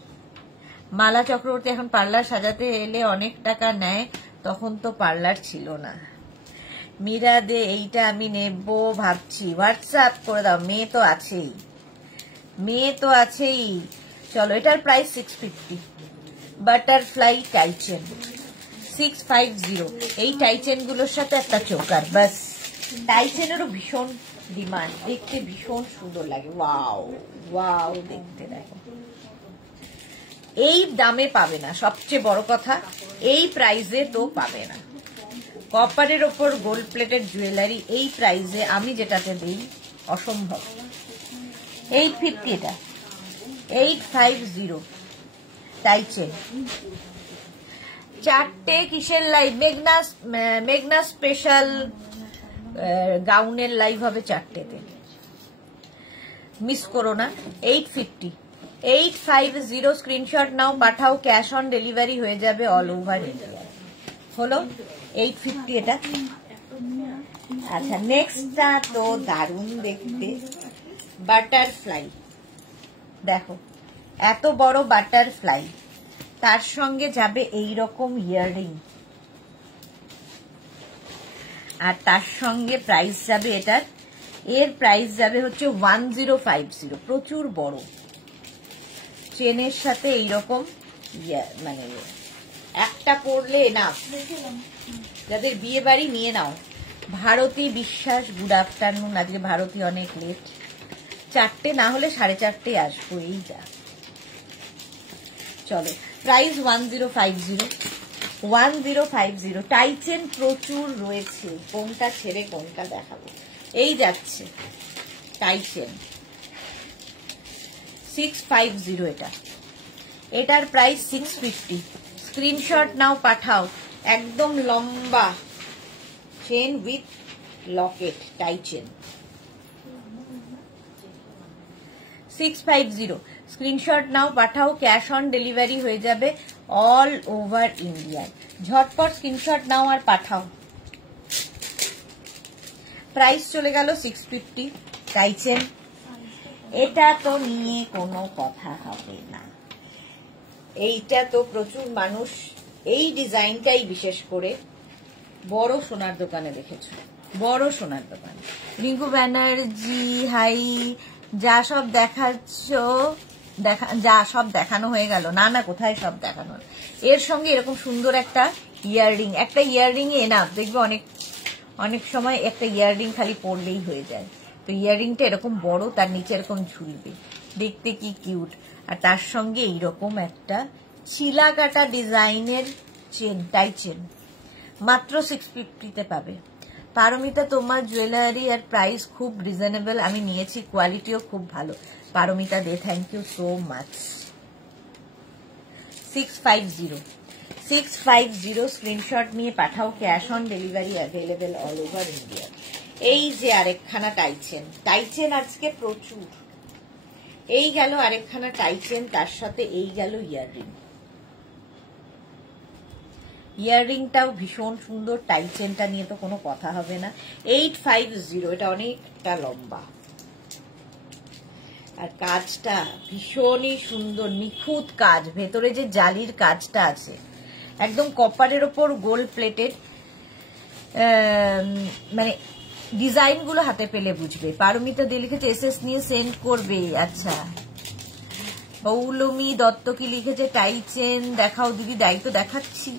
মালা চক্রবর্তী এখন পার্লার সাজাতে এলে অনেক টাকা নেয়, তখন তো পার্লার ছিল না। মীরা দে, এইটা আমি নেব ভাবছি, হোয়াটসঅ্যাপ করে দাও, মেয়ে তো আছেই, মেয়ে তো আছেই। চলো, এটার প্রাইস 650, বাটারফ্লাই টাইচেন 650। এই টাইচেন গুলোর সাথে একটা চোকার, বাস। টাইচেনেরও ভীষণ ডিমান্ড, দেখতে ভীষণ সুন্দর লাগে, ওয়াও ওয়াও দেখতে। দেখো, এই দামে পাবে না, সবচেয়ে বড় কথা এই প্রাইসে তো পাবে না। কপারের ওপর গোল্ড প্লেটেড জুয়েলারি এই প্রাইসে আমি যেটাতে দিই অসম্ভব। 850, এটা 850 টাইচেন। চারটে কিসের লাইভ? মেঘনা স্পেশাল গাউনের লাইভ হবে চারটেতে, মিস করো না। 850, 850 স্ক্রিনশট নাও, পাঠাও, ক্যাশ অন ডেলিভারি হয়ে যাবে অল ওভার ইন্ডিয়া। হলো 850 এটা। আচ্ছা, নেক্সটটা তো দারুণ দেখতে, বাটারফ্লাই। দেখো, এত বড় বাটারফ্লাই, তার সঙ্গে যাবে এই রকম ইয়াররিং, আর তার সঙ্গে প্রাইস যাবে এটার, এর প্রাইস যাবে হচ্ছে 1050, প্রচুর বড় চেনের সাথে এইরকম, মানে একটা পরলে না, যাদের বিয়ে বাড়ি নিয়ে নাও। ভারতী বিশ্বাস, গুড আফটারনুন। আজকে ভারতী অনেক লেট, 4টে না হলে 4:30 আসবো, এই যা। চলো, প্রাইস 1050, টাইচেন প্রচুর রয়েছে, কোনটা ছেড়ে কোনটা দেখাবো। এই যাচ্ছে টাইচেন 650, এটা, এটার প্রাইস 650। স্ক্রিনশট নাও, পাঠাও, একদম লম্বা চেন উইথ লকেট টাইচেন 650। স্ক্রিনশট নাও, পাঠাও, ক্যাশ অন ডেলিভারি হয়ে যাবে অল ওভার ইন্ডিয়া। ঝটপট স্ক্রিনশট নাও আর পাঠাও। প্রাইস চলে গেল 650 টাইচেন। এটা তো নিয়ে কোনো কথা হবে না, এইটা তো প্রচুর মানুষ এই ডিজাইনটাই বিশেষ করে বড় সোনার দোকানে দেখেছ, বড় সোনার দোকানে। রিঙ্কু ব্যানার্জি, হাই। যা সব দেখাচ্ছ, যা সব দেখানো হয়ে গেল? না না, কোথায় সব দেখানো, এর সঙ্গে এরকম সুন্দর একটা ইয়াররিং, একটা ইয়াররিং এ না, দেখবে অনেক সময় একটা ইয়াররিং খালি পরলেই হয়ে যায়। তো ইয়াররিংটা এরকম বড়, তার নিচে এরকম ঝুলবে, দেখতে কি কিউট। আর তার সঙ্গে এইরকম একটা চিলা কাটা ডিজাইনের চেন, টাইচেন, মাত্র 650-তে পাবে। পারমিতা, তোমার জুয়েলারি আর প্রাইস খুব রিজনেবল, আমি নিয়েছি, কোয়ালিটিও খুব ভালো। Paromita De, thank you so much. 650 screenshot নিয়ে পাঠাও, cash on delivery available all over India. এই যে আরেকখানা টাইচেন, টাইচেন আজকে প্রচুর। এই গেল আরেকখানা টাইচেন, তার সাথে এই গেল ইয়াররিং। ইয়াররিংটাও ভীষণ সুন্দর, টাইচেনটা নিয়ে তো কোনো কথা হবে না। 850, এটা অনেকটা লম্বা, আর কাজটা ভীষণই সুন্দর, নিখুঁত কাজ, ভেতরে যে জালির কাজটা আছে, একদম কপারের ওপর গোল্ড প্লেটেড, মানে ডিজাইন গুলো হাতে পেলে বুঝবে। পারমিতা দিয়ে লিখেছে এসএস নিয়ে সেন্ড করবে। আচ্ছা, পৌলমী দত্ত কি লিখেছে, টাইচেন দেখাও দিদি। তাই তো দেখাচ্ছি,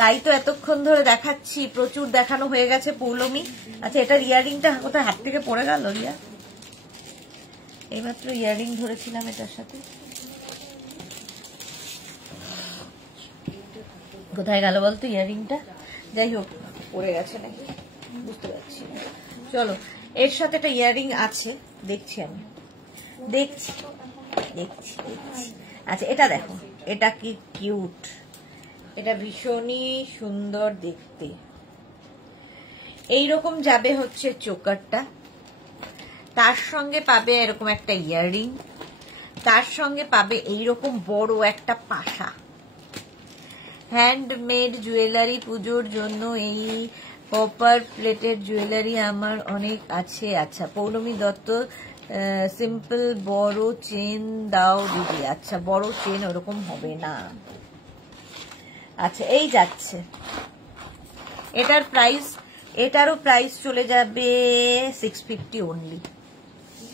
তাই তো এতক্ষণ ধরে দেখাচ্ছি, প্রচুর দেখানো হয়ে গেছে পৌলমী। আচ্ছা, এটার ইয়াররিংটা কোথায় হাত থেকে পড়ে গেল রিয়া? এইমাত্র ইয়াররিং ধরেছিলাম এটার সাথে, কোথায় গেল বলতো ইয়াররিংটা? যাই হোক, পড়ে গেছে নাকি বুঝতে পারছি না। চলো, এর সাথে একটা ইয়াররিং আছে, দেখছি আমি, দেখছি। আচ্ছা, এটা দেখো, এটা কি কিউট, এটা ভীষণই সুন্দর দেখতে। এইরকম যাবে হচ্ছে চোকারটা, তার সঙ্গে পাবে এরকম একটা ইয়াররিং, তার সঙ্গে পাবে এইরকম বড় একটা পাশা। হ্যান্ডমেড জুয়েলারি পুজোর জন্য এই কপার প্লেটের জুয়েলারি আমার অনেক আছে। আচ্ছা, পৌলমী দত্ত, সিম্পল বড় চেন দাও দিদি। আচ্ছা, বড় চেন ওরকম হবে না। আচ্ছা, এই যাচ্ছে, এটার প্রাইস, এটারও প্রাইস চলে যাবে 650 অনলি।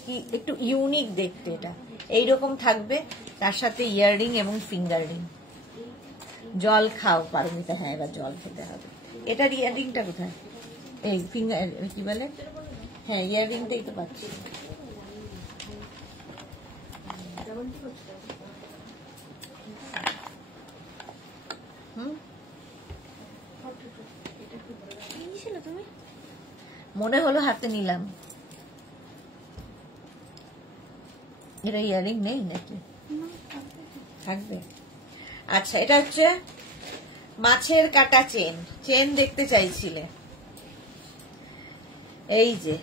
কি একটু ইউনিক দেখতে এটা, এইরকম থাকবে, তার সাথে ইয়াররিং এবং ফিঙ্গার রিং। জল খাও পারমিতা, হ্যাঁ এবার জল খেতে হবে। এটার ইয়াররিংটা কোথায়? এই ফিঙ্গার কি বলে, হ্যাঁ ইয়াররিংটাই তো পাচ্ছি। তুমি মনে হলো হাতে নিলাম। এটা ইয়াররিং নেই নাকি? থাকবে। আচ্ছা, এটা হচ্ছে মাছের কাটা চেন। চেন দেখতে চাইছিলে, এই যে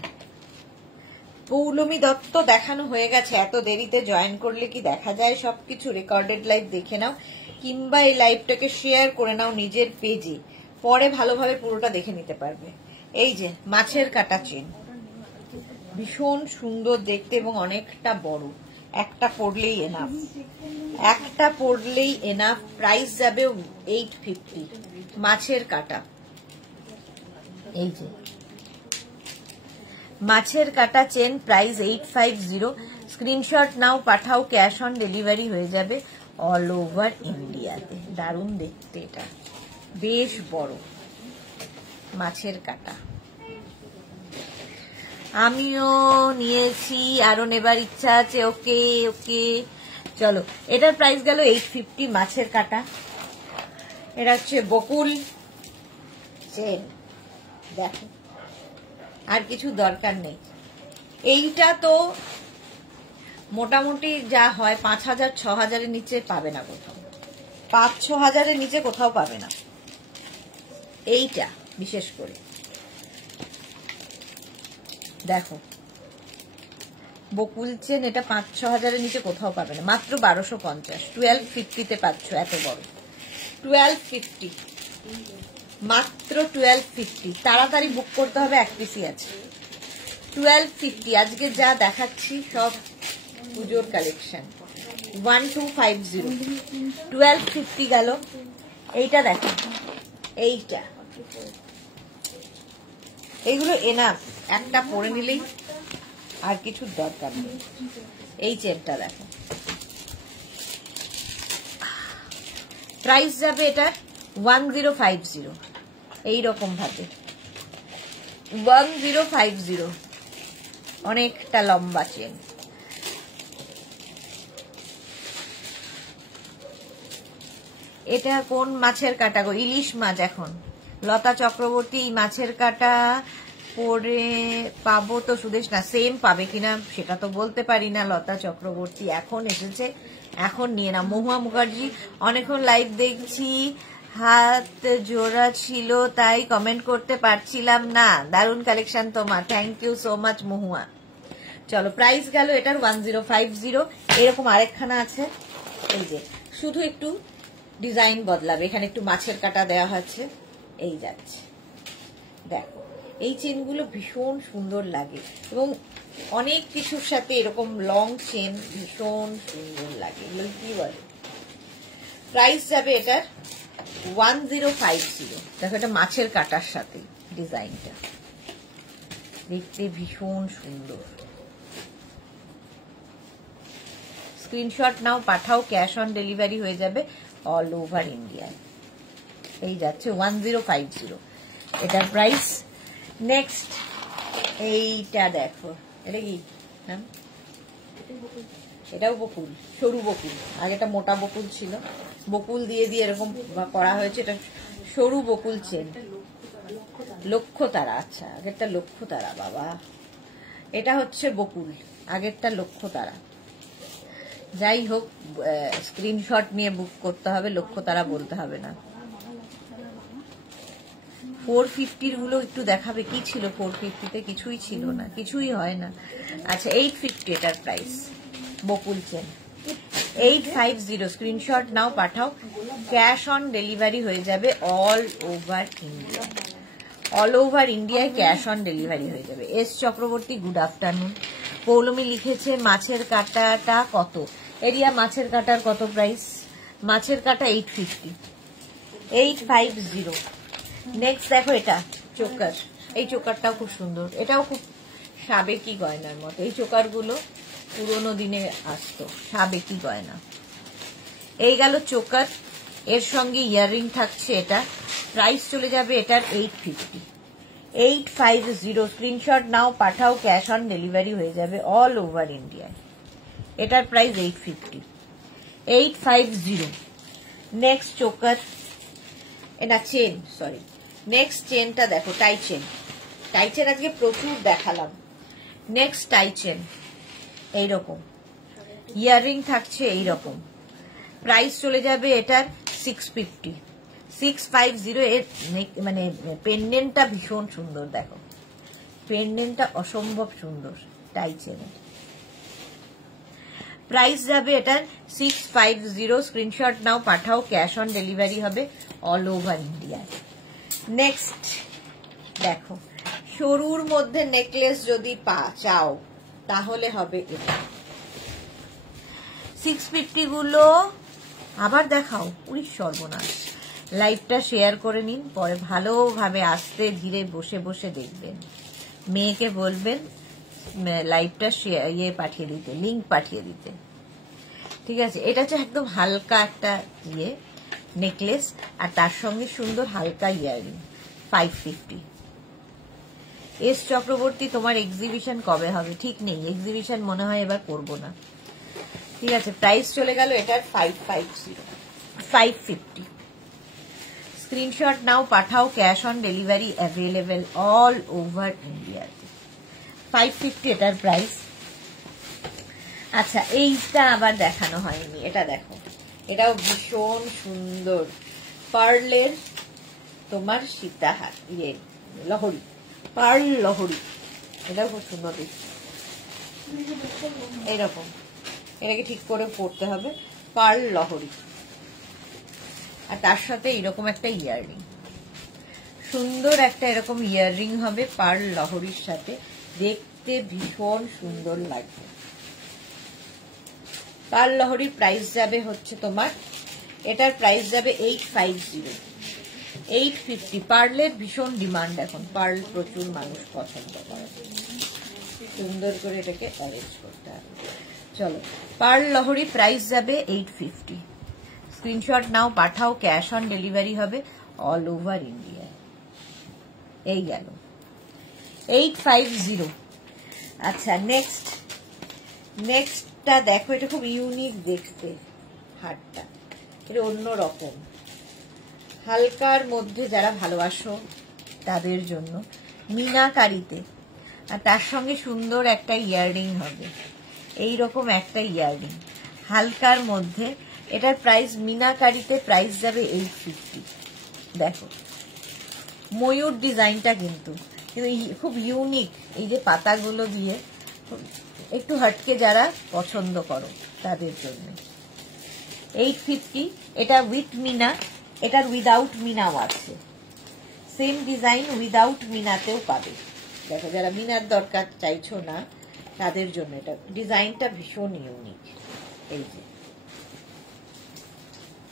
পৌলমী দত্ত দেখানো হয়ে গেছে। এত দেরিতে জয়েন করলে কি দেখা যায় সবকিছু? রেকর্ডেড লাইভ দেখে নাও, কিংবা এই লাইভটাকে শেয়ার করে নাও নিজের পেজে, পরে ভালোভাবে পুরোটা দেখে নিতে পারবে। এই যে মাছের কাটা চেন, ভীষণ সুন্দর দেখতে এবং অনেকটা বড়। একটা পড়লেই এনাফ, একটা পড়লেই এনাফ। প্রাইস যাবে 850। মাছের কাটা, এই যে মাছের কাটা চেন, প্রাইস 850। স্ক্রিনশট নাও, পাঠাও, ক্যাশ অন ডেলিভারি হয়ে যাবে অল ওভার ইন্ডিয়াতে। দারুণ দেখতে, এটা বেশ বড় মাছের কাটা। আমিও নিয়েছি, আরো নেবার ইচ্ছা আছে। ওকে ওকে, চলো। এটার প্রাইস গেল 850, মাছের কাটা। এটা হচ্ছে বকুল চেন, দেখো আর কিছু দরকার নেই। এইটা তো মোটামুটি যা হয় 5000 6000-এর নিচে পাবে না কোথাও, 5-6 হাজারের নিচে কোথাও পাবে না এইটা। বিশেষ করে দেখো বকুল চেন, এটা 5-6 হাজারের নিচে কোথাও পাবে না, মাত্র 1250। 1250-তে পাচ্ছ এত বড়। 1250, মাত্র 1250। তাড়াতাড়ি বুক করতে হবে, এক পিসি আছে। 1250 আজকে যা দেখাচ্ছি সব পুজোর কালেকশন। 1250, 1250 গেল। এইটা দেখো, এইটা, এইগুলো এনাফ, একটা পরে নিলেই আর কিছু দরকার নেই। এই চেনটা দেখো, প্রাইস যাবে এটার 1050, এইরকম ভাবে 1050। অনেকটা লম্বা চেন। এটা কোন মাছের কাটা গো? ইলিশ মাছ। এখন লতা চক্রবর্তী, এই মাছের কাটা পরে পাবো তো? সুদেশ না, সেম পাবে কিনা সেটা তো বলতে পারি না। লতা চক্রবর্তী এখন এসেছে, এখন নিয়ে না। মহুয়া মুখার্জি, অনেকক্ষণ লাইভ দেখছি, হাত জোড়া ছিল তাই কমেন্ট করতে পারছিলাম না। দারুণ কালেকশন তোমার, থ্যাংক ইউ সো মাচ মহুয়া। চলো, প্রাইস গেল এটার 1050। এরকম আরেকখানা আছে, এই যে শুধু একটু ডিজাইন বদলাবে, এখানে একটু মাছের কাটা দেওয়া হচ্ছে। এই যাচ্ছে, দেখো এই চেনগুলো ভীষণ সুন্দর লাগে এবং অনেক কিছুর সাথে এরকম লং চেন ভীষণ সুন্দর লাগে। এগুলো কি বলে? প্রাইস যাবে এটার 1050। দেখো, এটা মাছের কাটার সাথে ডিজাইনটা দেখতে ভীষণ সুন্দর। স্ক্রিনশট নাও, পাঠাও, ক্যাশ অন ডেলিভারি হয়ে যাবে অল ওভার ইন্ডিয়ায়। এই যাচ্ছে 1050 এটার প্রাইস। নেক্সট এইটা দেখো, এটা কি? হ্যাঁ, এটাও বকুল, সরু বকুল। আগেটা মোটা বকুল ছিল, বকুল দিয়ে দিয়ে এরকম করা হয়েছে। এটা সরু বকুল চেন, লক্ষ্য তারা। আচ্ছা, আগেরটা লক্ষ্য তারা, বাবা এটা হচ্ছে বকুল, আগেরটা লক্ষ্য তারা। যাই হোক, স্ক্রিনশট নিয়ে বুক করতে হবে, লক্ষ্য তারা বলতে হবে না। 450 গুলো একটু দেখাবে, কি ছিল 450-তে? কিছুই ছিল না, কিছুই হয় না। আচ্ছা 850 এটার প্রাইস, বকুল চেন 850, স্ক্রিনশট নাও, পাঠাও, ক্যাশ অন ডেলিভারি হয়ে যাবে all over India. All over ইন্ডিয়ায় ক্যাশ অন ডেলিভারি হয়ে যাবে। S Chakraborty, good afternoon. Poulami লিখেছে মাছের কাঁটাটা কত? এরিয়া মাছের কাঁটার কত প্রাইস? মাছের কাঁটা 850, 850। নেক্সট দেখো এটা চোকার, এই চোকারটাও খুব সুন্দর, এটাও খুব সাবেকি গয়নার মতো। এই চোকারগুলো পুরোনো দিনে আসতো, সাবেকি গয়না। এই গেল চোকার, এর সঙ্গে ইয়াররিং থাকছে। এটা প্রাইস চলে যাবে এটার 850, 850। স্ক্রিনশট নাও, পাঠাও, ক্যাশ অন ডেলিভারি হয়ে যাবে অল ওভার ইন্ডিয়ায়। এটার প্রাইস 850, 850। নেক্সট চোকার, এটা চেন, সরি, নেক্সট চেনটা দেখো, টাই চেন। টাই চেন আজকে প্রচুর দেখালাম। নেক্সট টাই চেন এইরকম, ইয়াররিং থাকছে এইরকম। প্রাইস চলে যাবে এটার 650, 650। এর মানে পেন্ডেন্টটা ভীষণ সুন্দর, দেখো পেন্ডেন্টটা অসম্ভব সুন্দর টাই চেনের। প্রাইস যাবে এটার 650। স্ক্রিনশট নাও, পাঠাও, ক্যাশ অন ডেলিভারি হবে অল ওভার ইন্ডিয়ায়। নেক্সট দেখো, সরুর মধ্যে নেকলেস যদি চাও তাহলে হবে এটা। 650 গুলো আবার দেখাও, উড়ি সর্বনাশ। লাইভটা শেয়ার করে নিন, পরে ভালোভাবে আস্তে ধীরে বসে বসে দেখবেন। মেয়েকে বলবেন লাইভটা পাঠিয়ে দিতে, লিঙ্ক পাঠিয়ে দিতে, ঠিক আছে? এটা হচ্ছে একদম হালকা একটা নেকলেস, আর তার সঙ্গে সুন্দর হালকা ইয়াররিং, 550। এস চক্রবর্তী, তোমার এক্সিবিশন কবে হবে? ঠিক নেই, এক্সিবিশন মনে হয় এবার করবো না, ঠিক আছে? প্রাইস চলে গেল এটার 550, 550। স্ক্রিনশট নাও, পাঠাও, cash on delivery available all over ইন্ডিয়াতে। 550 এটার প্রাইস। আচ্ছা এইটা আবার দেখানো হয়নি, এটা দেখো, এটাও ভীষণ সুন্দর, পার্লের তোমার সীতাহার, লহরি, পার্ল লহরি, এটাও খুব সুন্দর দেখতে। এইরকম, এটাকে ঠিক করে পড়তে হবে, পার্ল লহরি, আর তার সাথে এরকম একটা ইয়াররিং, সুন্দর একটা এরকম ইয়াররিং হবে পার্ল লহরির সাথে, দেখতে ভীষণ সুন্দর লাগবে। পার্ল লহরির প্রাইস যাবে হচ্ছে তোমার, এটার প্রাইস যাবে 850, 850। পার্লের ভীষণ ডিমান্ড এখন, পার্ল প্রচুর মানুষ পছন্দ করে, সুন্দর করে এটাকে অ্যারেঞ্জ করতে হবে। চলো, পার্ল লহরি প্রাইস যাবে 850। স্ক্রিনশট নাও, পাঠাও, ক্যাশ অন ডেলিভারি হবে অল ওভার ইন্ডিয়া। এই গেল 850। আচ্ছা নেক্সটটা দেখো, এটা খুব ইউনিক দেখতে, হারটা এটা অন্য রকম, হালকার মধ্যে যারা ভালোবাসো তাদের জন্য, মিনাকারিতে, আর তার সঙ্গে সুন্দর একটা ইয়াররিং হবে, এইরকম একটা ইয়াররিং হালকার মধ্যে। এটার প্রাইস মিনাকারিতে প্রাইস যাবে 850। দেখো ময়ূর ডিজাইনটা কিন্তু খুব ইউনিক, এই যে পাতাগুলো দিয়ে একটু হটকে যারা পছন্দ করো তাদের জন্য 850। এটা উইথ মিনা, এটার উইদাউট মিনাও আছে, সেম ডিজাইন উইদাউট মিনাতেও পাবে। দেখো যারা মিনার দরকার চাইছো না তাদের জন্য এটা, ডিজাইনটা ভীষণ ইউনিক। এই যে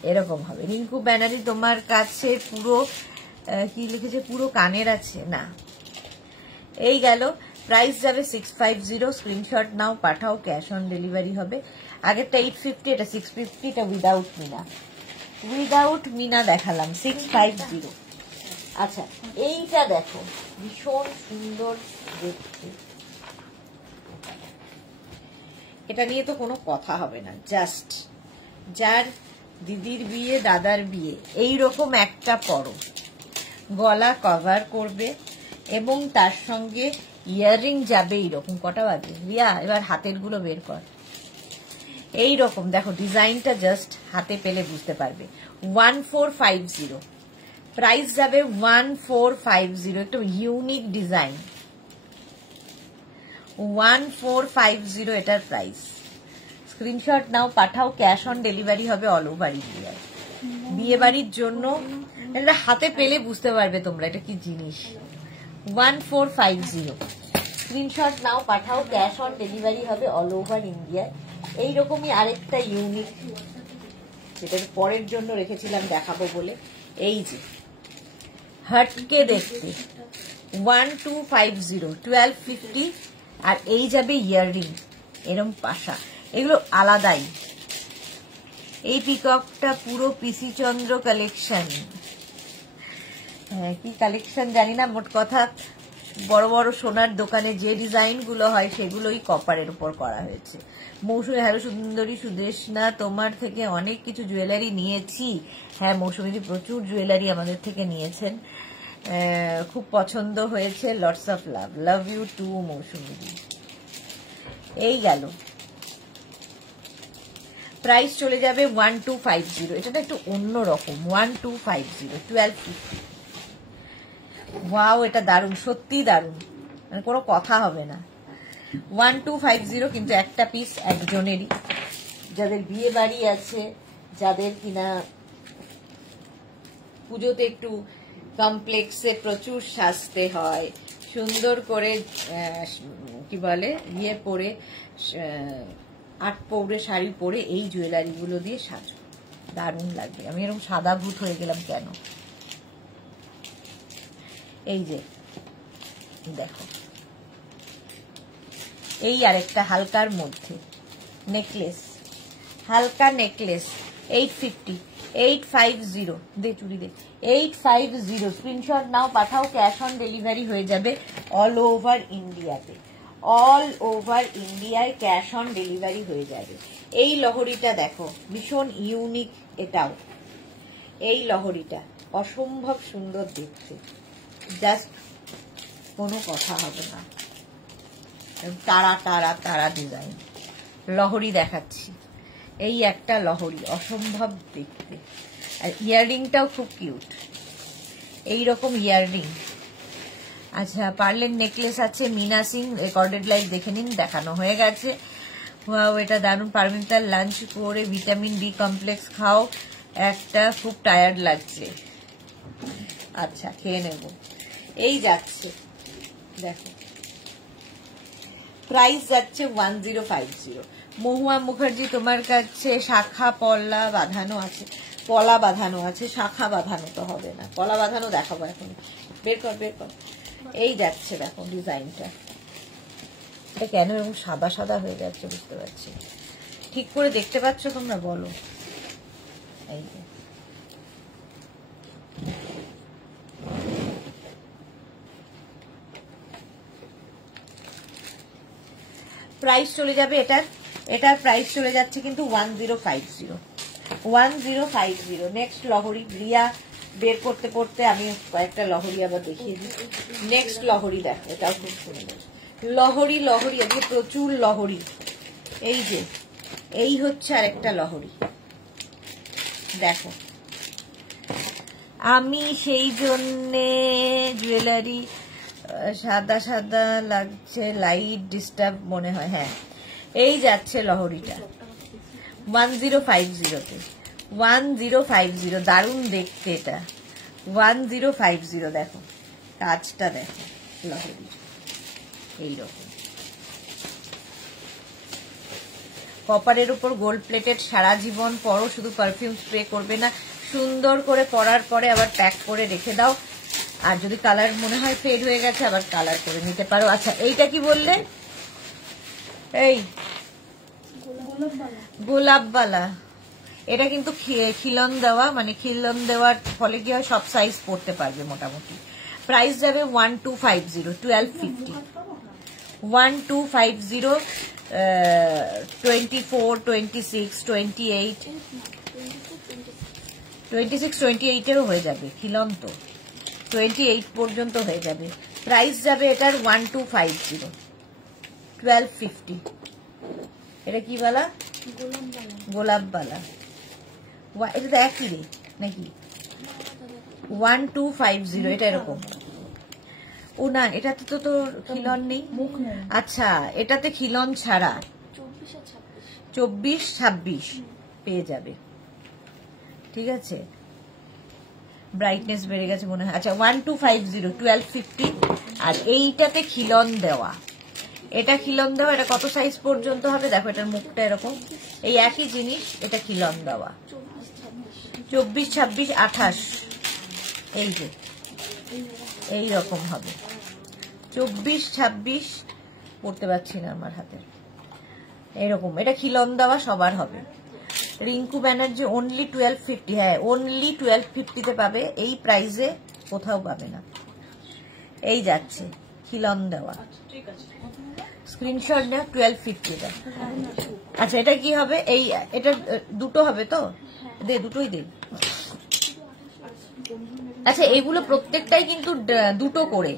এরকম হবে। রিঙ্কু ব্যানার্জি, তোমার কাছে পুরো কি লিখেছে, পুরো কানের আছে না? এই গেল, প্রাইস যাবে 650। স্ক্রিনশট নাও, পাঠাও, ক্যাশ অন ডেলিভারি হবে। আগেরটা 850, এটা 650, এটা উইদাউট মিনা, উইদাউট মিনা দেখালাম 650। আচ্ছা এইটা দেখো, ভীষণ সুন্দর দেখতে, এটা নিয়ে তো কোনো কথা হবে না, জাস্ট যার দিদির বিয়ে, দাদার বিয়ে, এইরকম একটা পরো, গলা কভার করবে এবং তার সঙ্গে ইয়াররিং যাবে এইরকম। কটা বাজে রিয়া? এবার হাতের গুলো বের কর। এইরকম দেখো ডিজাইনটা, জাস্ট হাতে পেলে বুঝতে পারবে। 1450, প্রাইস যাবে 1450, একটু ইউনিক ডিজাইন, 1450 এটার প্রাইস। স্ক্রিনশট নাও, পাঠাও, ক্যাশ অন ডেলিভারি হবে অল ওভার ইন্ডিয়ায়। বিয়ে বাড়ির জন্য এটা হাতে পেলে বুঝতে পারবে তোমরা এটা কি জিনিস। 1450 স্ক্রিনশট নাও, পাঠাও, ক্যাশ অন ডেলিভারি হবে অল ওভার ইন্ডিয়ায়। এইরকমই আরেকটা ইউনিক, যেটা পরের জন্য রেখেছিলাম দেখাবো বলে। এই যে হটকে দেখতে 1250, 1250। আর এই যাবে ইয়াররিং, এরম পাশা, এগুলো আলাদাই। এই পিককটা পুরো পিসি চন্দ্র কালেকশন। হ্যাঁ, কি কালেকশন জানি না, মোট কথা বড় বড় সোনার দোকানে যে ডিজাইন গুলো হয় সেগুলোই কপারের উপর করা হয়েছে। মৌসুমী, হ্যালো সুন্দরী সুদেশনা, তোমার থেকে অনেক কিছু জুয়েলারি নিয়েছি। হ্যাঁ মৌসুমীদি প্রচুর জুয়েলারি আমাদের থেকে নিয়েছেন, খুব পছন্দ হয়েছে। Lots of love, love you too মৌসুমীদি। এই গেল, প্রাইস চলে যাবে 1250। এটা একটু অন্যরকম, 1250, 1250। ওয়াও, এটা দারুণ, সত্যি দারুণ, মানে কোনো কথা হবে না। 1250, কিন্তু একটা পিস একজনেরই। যাদের বিয়ে বাড়ি আছে, যাদের কিনা পুজোতে একটু কমপ্লেক্সে প্রচুর সাজতে হয়, সুন্দর করে কি বলে ইয়ে পরে, আট পৌড়ে শাড়ি পরে এই জুয়েলারি গুলো দিয়ে সাজো, দারুণ লাগবে। আমি এরকম সাদা ভূত হয়ে গেলাম কেন। এই যে দেখো, এই আরেকটা হালকার মধ্যে নেকলেস, হালকা নেকলেস, 850, 850 দে চুড়ি দে, 850। স্ক্রিনশট নাও, পাঠাও, ক্যাশ অন ডেলিভারি হয়ে যাবে অল ওভার ইন্ডিয়াতে। অল ওভার ইন্ডিয়ায় ক্যাশ অন ডেলিভারি হয়ে যাবে। এই লহরিটা দেখো, ভীষণ ইউনিক এটাও। এই লহরিটা অসম্ভব সুন্দর দেখতে, জাস্ট কোনো কথা হবে না। তারা তারা তারা ডিজাইন লহরি দেখাচ্ছি। এই একটা লহরি, অসম্ভব দেখতে। আর ইয়াররিংটাও খুব কিউট, এইরকম ইয়াররিং। আচ্ছা, পার্লের নেকলেস আছে, মিনা সিং, রেকর্ডেড লাইভ দেখে নিন, দেখানো হয়ে গেছে। এটা দারুণ। পারমিতার লাঞ্চ করে ভিটামিন ডি কমপ্লেক্স খাও, একটা খুব টায়ার্ড লাগছে। আচ্ছা, খেয়ে নেব। এই যাচ্ছে দেখো, প্রাইস যাচ্ছে 1050। মহুয়া মুখার্জি, তোমার কাছে শাখা পলা বাঁধানো আছে? পলা বাঁধানো আছে, শাখা বাঁধানো তো হবে না। পলা বাঁধানো দেখাবো এখন, বের কর বের কর। এই যাচ্ছে দেখো ডিজাইনটা, এটা কেন এরকম সাদা সাদা হয়ে যাচ্ছে বুঝতে পারছি। ঠিক করে দেখতে পাচ্ছ তোমরা বলো? এই যে প্রাইস চলে যাবে এটার, এটার প্রাইস চলে যাচ্ছে কিন্তু 1050, 1050। নেক্সট লহরি, রিয়া বের করতে করতে আমি কয়েকটা লহরি আবার দেখিয়ে দিই। নেক্সট লহরি দেখো, এটাও খুব সুন্দর লহরি। লহরি আজকে প্রচুর লহরি। এই যে এই হচ্ছে আরেকটা লহরি, দেখো। আমি সেই জন্যে জুয়েলারি সাদা সাদা লাগছে, লাইট ডিস্টার্ব মনে হয়। হ্যাঁ, এই যাচ্ছে লহরিটা 1050-তে, 1050, দারুণ দেখতে এটা। 1050 দেখো, কাজটা দেখো লহরি এইরকম। কপারের উপর গোল্ড প্লেটেড, সারা জীবন পরো, শুধু পারফিউম স্প্রে করবে না, সুন্দর করে পরার পরে আবার প্যাক করে রেখে দাও। আর যদি কালার মনে হয় ফেড হয়ে গেছে, আবার কালার করে নিতে পারো। আচ্ছা, এইটা কি বললে? এই গোলাপবালা, এটা কিন্তু খিলন দেওয়া, মানে খিলন দেওয়ার ফলে কি হয়, সব সাইজ পড়তে পারবে মোটামুটি। প্রাইস যাবে 1250, 1250, 1250। 24, 26, 28, 26, 28-এও হয়ে যাবে, খিলন তো 28 পর্যন্ত হয়ে যাবে। প্রাইস যাবে এটার 1250, 1250। এটা কি বালা? গোলাপ বালা। এটা তো একই রে নাকি? 1250 এটা এরকম। ও না, এটাতে তো তোর খিলন নেই। আচ্ছা, এটাতে খিলন ছাড়া 24-26 পেয়ে যাবে। ঠিক আছে, ব্রাইটনেস বেড়ে গেছে মনে হয়। আচ্ছা 1250 1250। আর এইটাতে খিলন দেওয়া, এটা খিলন দেওয়া, এটা কত সাইজ পর্যন্ত হবে দেখো, এটার মুখটা এরকম, এই একই জিনিস, এটা খিলন দেওয়া 24-26 28, এই যে এই রকম হবে। 24-26 পড়তে পারছি না আমার হাতে, এরকম, এটা খিলন দেওয়া সবার হবে। রিঙ্কু ব্যানার্জি অনলি 1250, হ্যাঁ অনলি 1250 পাবে, এই প্রাইসে কোথাও পাবে না। এই যাচ্ছে খিলন দেওয়া, স্ক্রিনশট নেও 1250। আচ্ছা এটা কি হবে, এই এটা দুটো হবে তো, দে দুটোই দে। আচ্ছা এগুলো প্রত্যেকটাই কিন্তু দুটো করে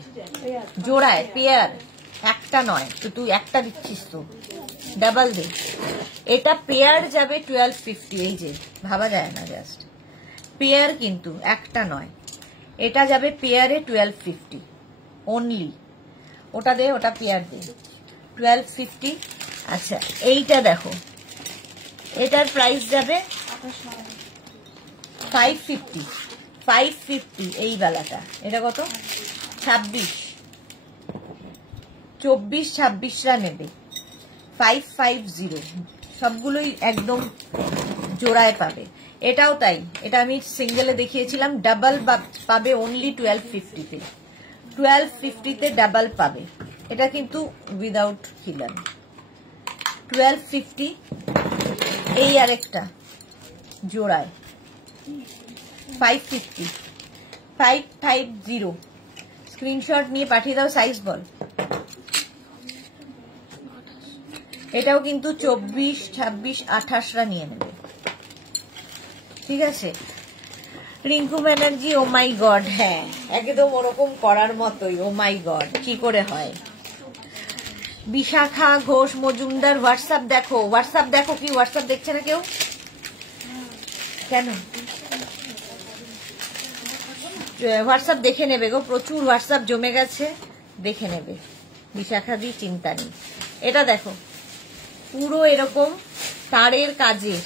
জোড়ায়, পেয়ার, একটা নয় তো, তুই একটা দিচ্ছিস তো, ডাবল দে। এটা পেয়ার যাবে 1250, এই যে ভাবা যায় না, জাস্ট পেয়ার কিন্তু একটা নয়, এটা যাবে পেয়ারে 1250 অনলি। ওটা দে, ওটা পেয়ার দে 1250। আচ্ছা এইটা দেখো, এটার প্রাইস যাবে 550, 550 এই বেলাটা। এটা কত, 26, 24-26রা নেবে 550, সবগুলোই একদম জোড়ায় পাবে। এটাও তাই, এটা আমি সিঙ্গেলে দেখিয়েছিলাম, ডাবল পাবে অনলি 1250-তে, 1250-তে ডাবল পাবে। এটা কিন্তু উইদাউট খিলান 1250। এই আরেকটা জোড়ায় 550, 550, স্ক্রিনশট নিয়ে পাঠিয়ে দাও, সাইজ বল। এটাও কিন্তু 24-26-28রা নিয়ে নেবে। ঠিক আছে, রিঙ্কু ব্যানার্জি ও মাই গড, হ্যাঁ একদম ওরকম করার মতোই, ও মাই গড কি করে হয়। বিশাখা ঘোষ মজুমদার হোয়াটসঅ্যাপ দেখো, হোয়াটসঅ্যাপ দেখো, কি হোয়াটসঅ্যাপ দেখছে না কেউ কেন? হোয়াটসঅ্যাপ দেখে নেবে গো, প্রচুর হোয়াটসঅ্যাপ জমে গেছে, দেখে নেবে। বিশাখা দি চিন্তা নেই। এটা দেখো পুরো এরকম তারের কাজের,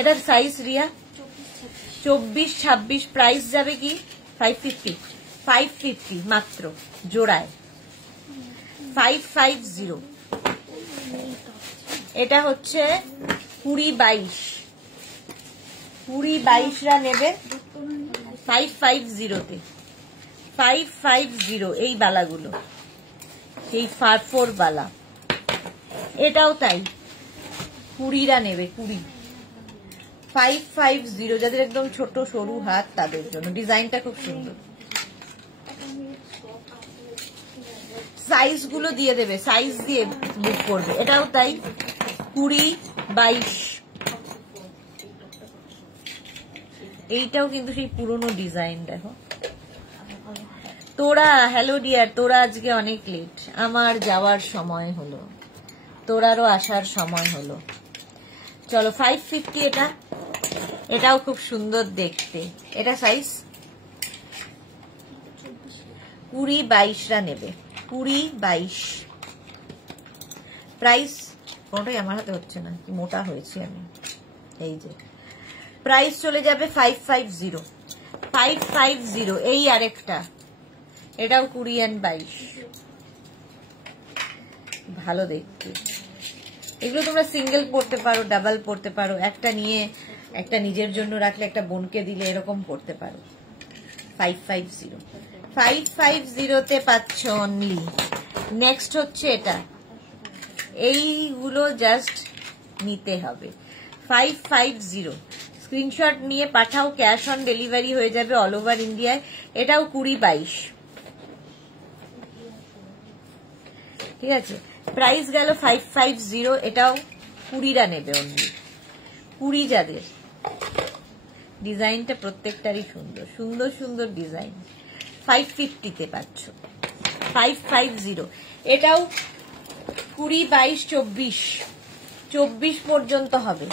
এটার সাইজ রিয়া 24-26, প্রাইস যাবে কি 550, 550 মাত্র জোড়ায় 550। এটা হচ্ছে 20-22রা নেবে 550-তে, 550 এই বালাগুলো, এই 4 বালা। এটাও তাই 20রা নেবে, 20, 550, যাদের একদম ছোট সরু হাত তাদের জন্য। ডিজাইনটা খুব সুন্দর, সাইজ গুলো দিয়ে দেবে, সাইজ দিয়ে বুক করবে। এটাও তাই 20-22, এইটাও কিন্তু সেই পুরনো ডিজাইন। দেখো তোরা, হ্যালো ডিয়ার, তোরা আজকে অনেক লেট, আমার যাওয়ার সময় হলো, তোরারও আসার সময় হলো। চলো 550, এটা, এটাও খুব সুন্দর দেখতে। এটা সাইজ 20-22রা নেবে, 20-22, প্রাইস কোনটাই আমার হাতে হচ্ছে না, কি মোটা হয়েছে আমি, এই যে প্রাইস চলে যাবে 550, 550। এই আরেকটা, এটাও 20-22, ভালো দেখতে। এগুলো তোমরা সিঙ্গেল পড়তে পারো, ডাবল পড়তে পারো, একটা নিয়ে একটা নিজের জন্য রাখলে, একটা বোনকে দিলে, এরকম পড়তে পারো। 550, 550-তে পাচ্ছ অনলি। নেক্সট হচ্ছে এটা, এইগুলো জাস্ট নিতে হবে। 550, স্ক্রিনশট নিয়ে পাঠাও, ক্যাশ অন ডেলিভারি হয়ে যাবে অল ওভার ইন্ডিয়ায়। এটাও 20-22, ঠিক আছে, প্রাইস গেল 550। এটাও 20রা নেবে অনলি, 20 যাদের। ডিজাইনটা প্রত্যেকটারই সুন্দর, সুন্দর সুন্দর ডিজাইন। 550-তে পাচ্ছ, 550। এটাও 20-22-24, 24 পর্যন্ত হবে।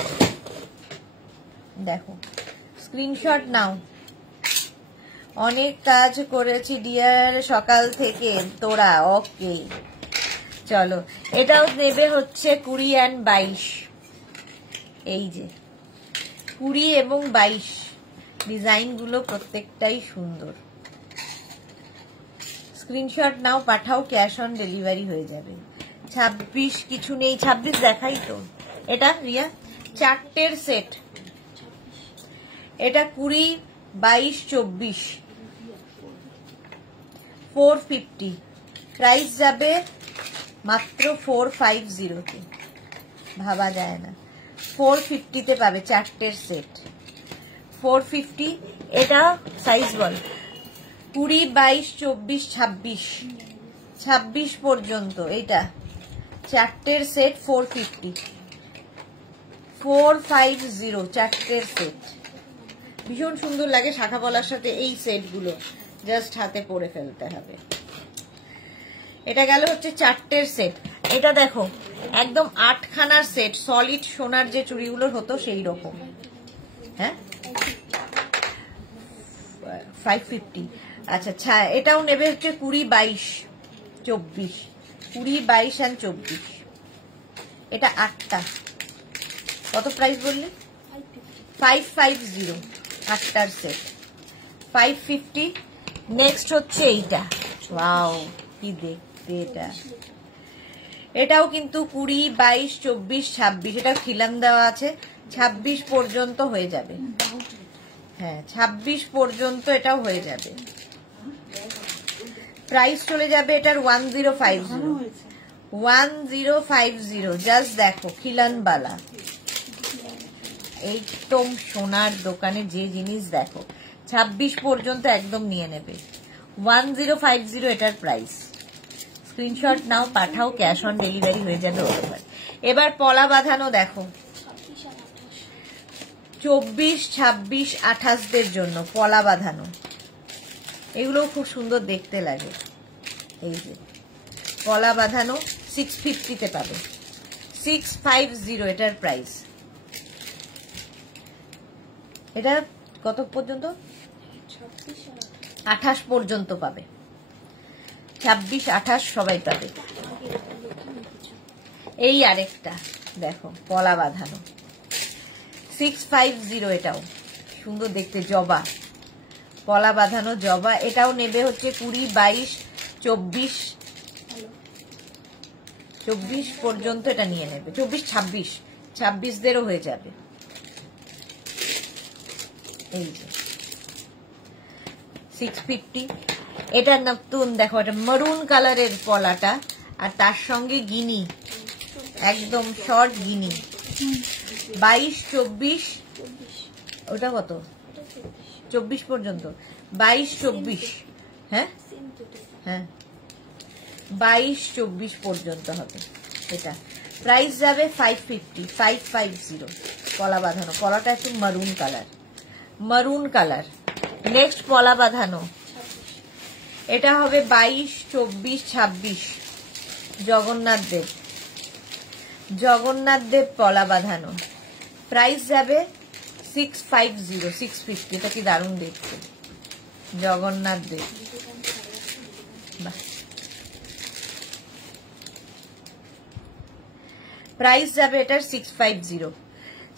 দেখো স্ক্রিনশট নাও, অনেক কাজ করেছি ডিয়ার সকাল থেকে তোরা। ওকে চলো, এটাও নেবে হচ্ছে 20 আর 22। এই যে 20 এবং 22 ডিজাইন গুলো প্রত্যেকটাই সুন্দর। স্ক্রিনশট নাও, পাঠাও, ক্যাশ অন ডেলিভারি হয়ে যাবে। 26 কিছু নেই, 26 দেখাই তো। এটা রিয়া 4টের সেট, এটা 20, 22, 24, 450। প্রাইস যাবে মাত্র 450-তে, ভাবা যায় না। 450-তে পাবে 4টের সেট, 450। এটা সাইজ বল 20, 22, 24, 26, 26 পর্যন্ত। এটা 4টের সেট 450, 450 4টের সেট। ভীষণ সুন্দর লাগে শাখা পলার সাথে এই সেট গুলো, জাস্ট হাতে পরে ফেলতে হবে। এটা গেল হচ্ছে 4টের সেট। এটা দেখো একদম 8খানার সেট, সলিড সোনার যে চুড়িগুলো হতো সেই রকম। হ্যাঁ 550। আচ্ছা এটাও নেবে হচ্ছে 20, 22, 24, 20, 22 আর 24। এটা 8টা, কত প্রাইস বললি? 550, 8টার সেট 550। নেক্সট হচ্ছে এইটা, ওয়াও কি দেখতে এটা। এটাও কিন্তু 20, 22, 24, 26। এটা খিলান দেওয়া আছে, 26 পর্যন্ত হয়ে যাবে। হ্যাঁ 26 পর্যন্ত এটাও হয়ে যাবে। প্রাইস চলে যাবে এটার 1050, জাস্ট দেখো খিলানবালা। একদম সোনার দোকানে যে জিনিস দেখো 26 পর্যন্ত একদম নিয়ে নেবে। 1050 এটার প্রাইস। স্ক্রিনশট নাও, পাঠাও, ক্যাশ অন ডেলিভারি হয়ে যাবে ওভার। এবার পলা বাঁধানো দেখো 24, 26, 28দের জন্য পলা বাঁধানো। এগুলো খুব সুন্দর দেখতে লাগে। এই যে পলা বাঁধানো 650-তে পাবে, 650 এটার প্রাইস। এটা কত পর্যন্ত? 28 পর্যন্ত পাবে, 26, 28 সবাই পাবে। এই আরেকটা দেখো পলা বাঁধানো 650, এটাও সুন্দর দেখতে, জবা পলা বাঁধানো জবা। এটাও নেবে হচ্ছে 20, 22, 24, 24 পর্যন্ত এটা নিয়ে নেবে। 24, 26, 26দেরও হয়ে যাবে। এই যে 650। এটা নতুন দেখো, এটা মারুন কালারের পলাটা, আর তার সঙ্গে গিনি, একদম শর্ট গিনি। 22, 24, ওটা কত? 24 পর্যন্ত, 22, 24। হ্যাঁ হ্যাঁ 22, 24 পর্যন্ত হবে এটা। প্রাইস যাবে 550, 550 পলা বাঁধানো। পলাটা একটু মারুন কালার, মারুন কালার। নেক্সট পলা বাঁধানো, এটা হবে 22, 24, 26 জগন্নাথ দেব, জগন্নাথ দেব পলা বাঁধানো। প্রাইস যাবে 650, 650। এটা কি দারুণ দেখতে, জগন্নাথ দেব। প্রাইস যাবে এটার 650,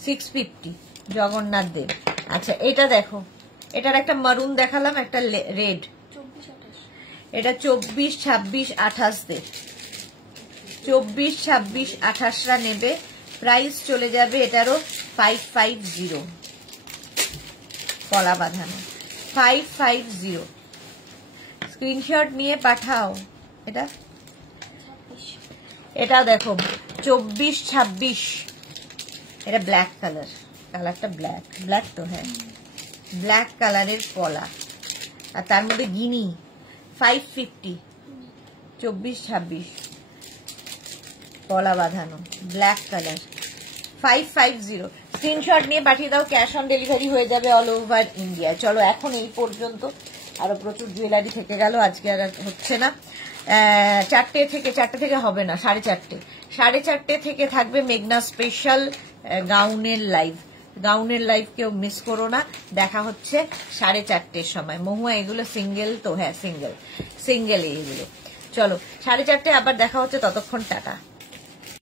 650 জগন্নাথ দেব। আচ্ছা এটা দেখো, এটার একটা মারুন দেখালাম, একটা রেড। এটা 24, 26, 28দের, 24, 26, 28রা নেবে। প্রাইস চলে যাবে এটারও 550 পলা বাঁধানো, 550। স্ক্রিনশট নিয়ে পাঠাও। এটা এটা দেখো 24, 26, এটা ব্ল্যাক কালার, কালারটা ব্ল্যাক, ব্ল্যাক তো হ্যাঁ ব্ল্যাক কালারের পলা, আর তার মধ্যে গিনি। 550, 24, 26 পলা বাঁধানো, ব্ল্যাক কালার, 550। স্ক্রিনশট নিয়ে পাঠিয়ে দাও, ক্যাশ অন ডেলিভারি হয়ে যাবে অল ওভার ইন্ডিয়া। চলো এখন এই পর্যন্ত, আরো প্রচুর জুয়েলারি থেকে গেল, আজকে আর হচ্ছে না। 4টে থেকে হবে না, 4:30, 4:30 থেকে থাকবে মেঘনা স্পেশাল গাউনের লাইভ। গাউনের লাইভ কেউ মিস করো না, দেখা হচ্ছে 4:30 সময়। মহুয়া এগুলো সিঙ্গেল তো? হ্যাঁ সিঙ্গেল, সিঙ্গেল এইগুলো। চলো 4:30 আবার দেখা হচ্ছে, ততক্ষণ টাটা।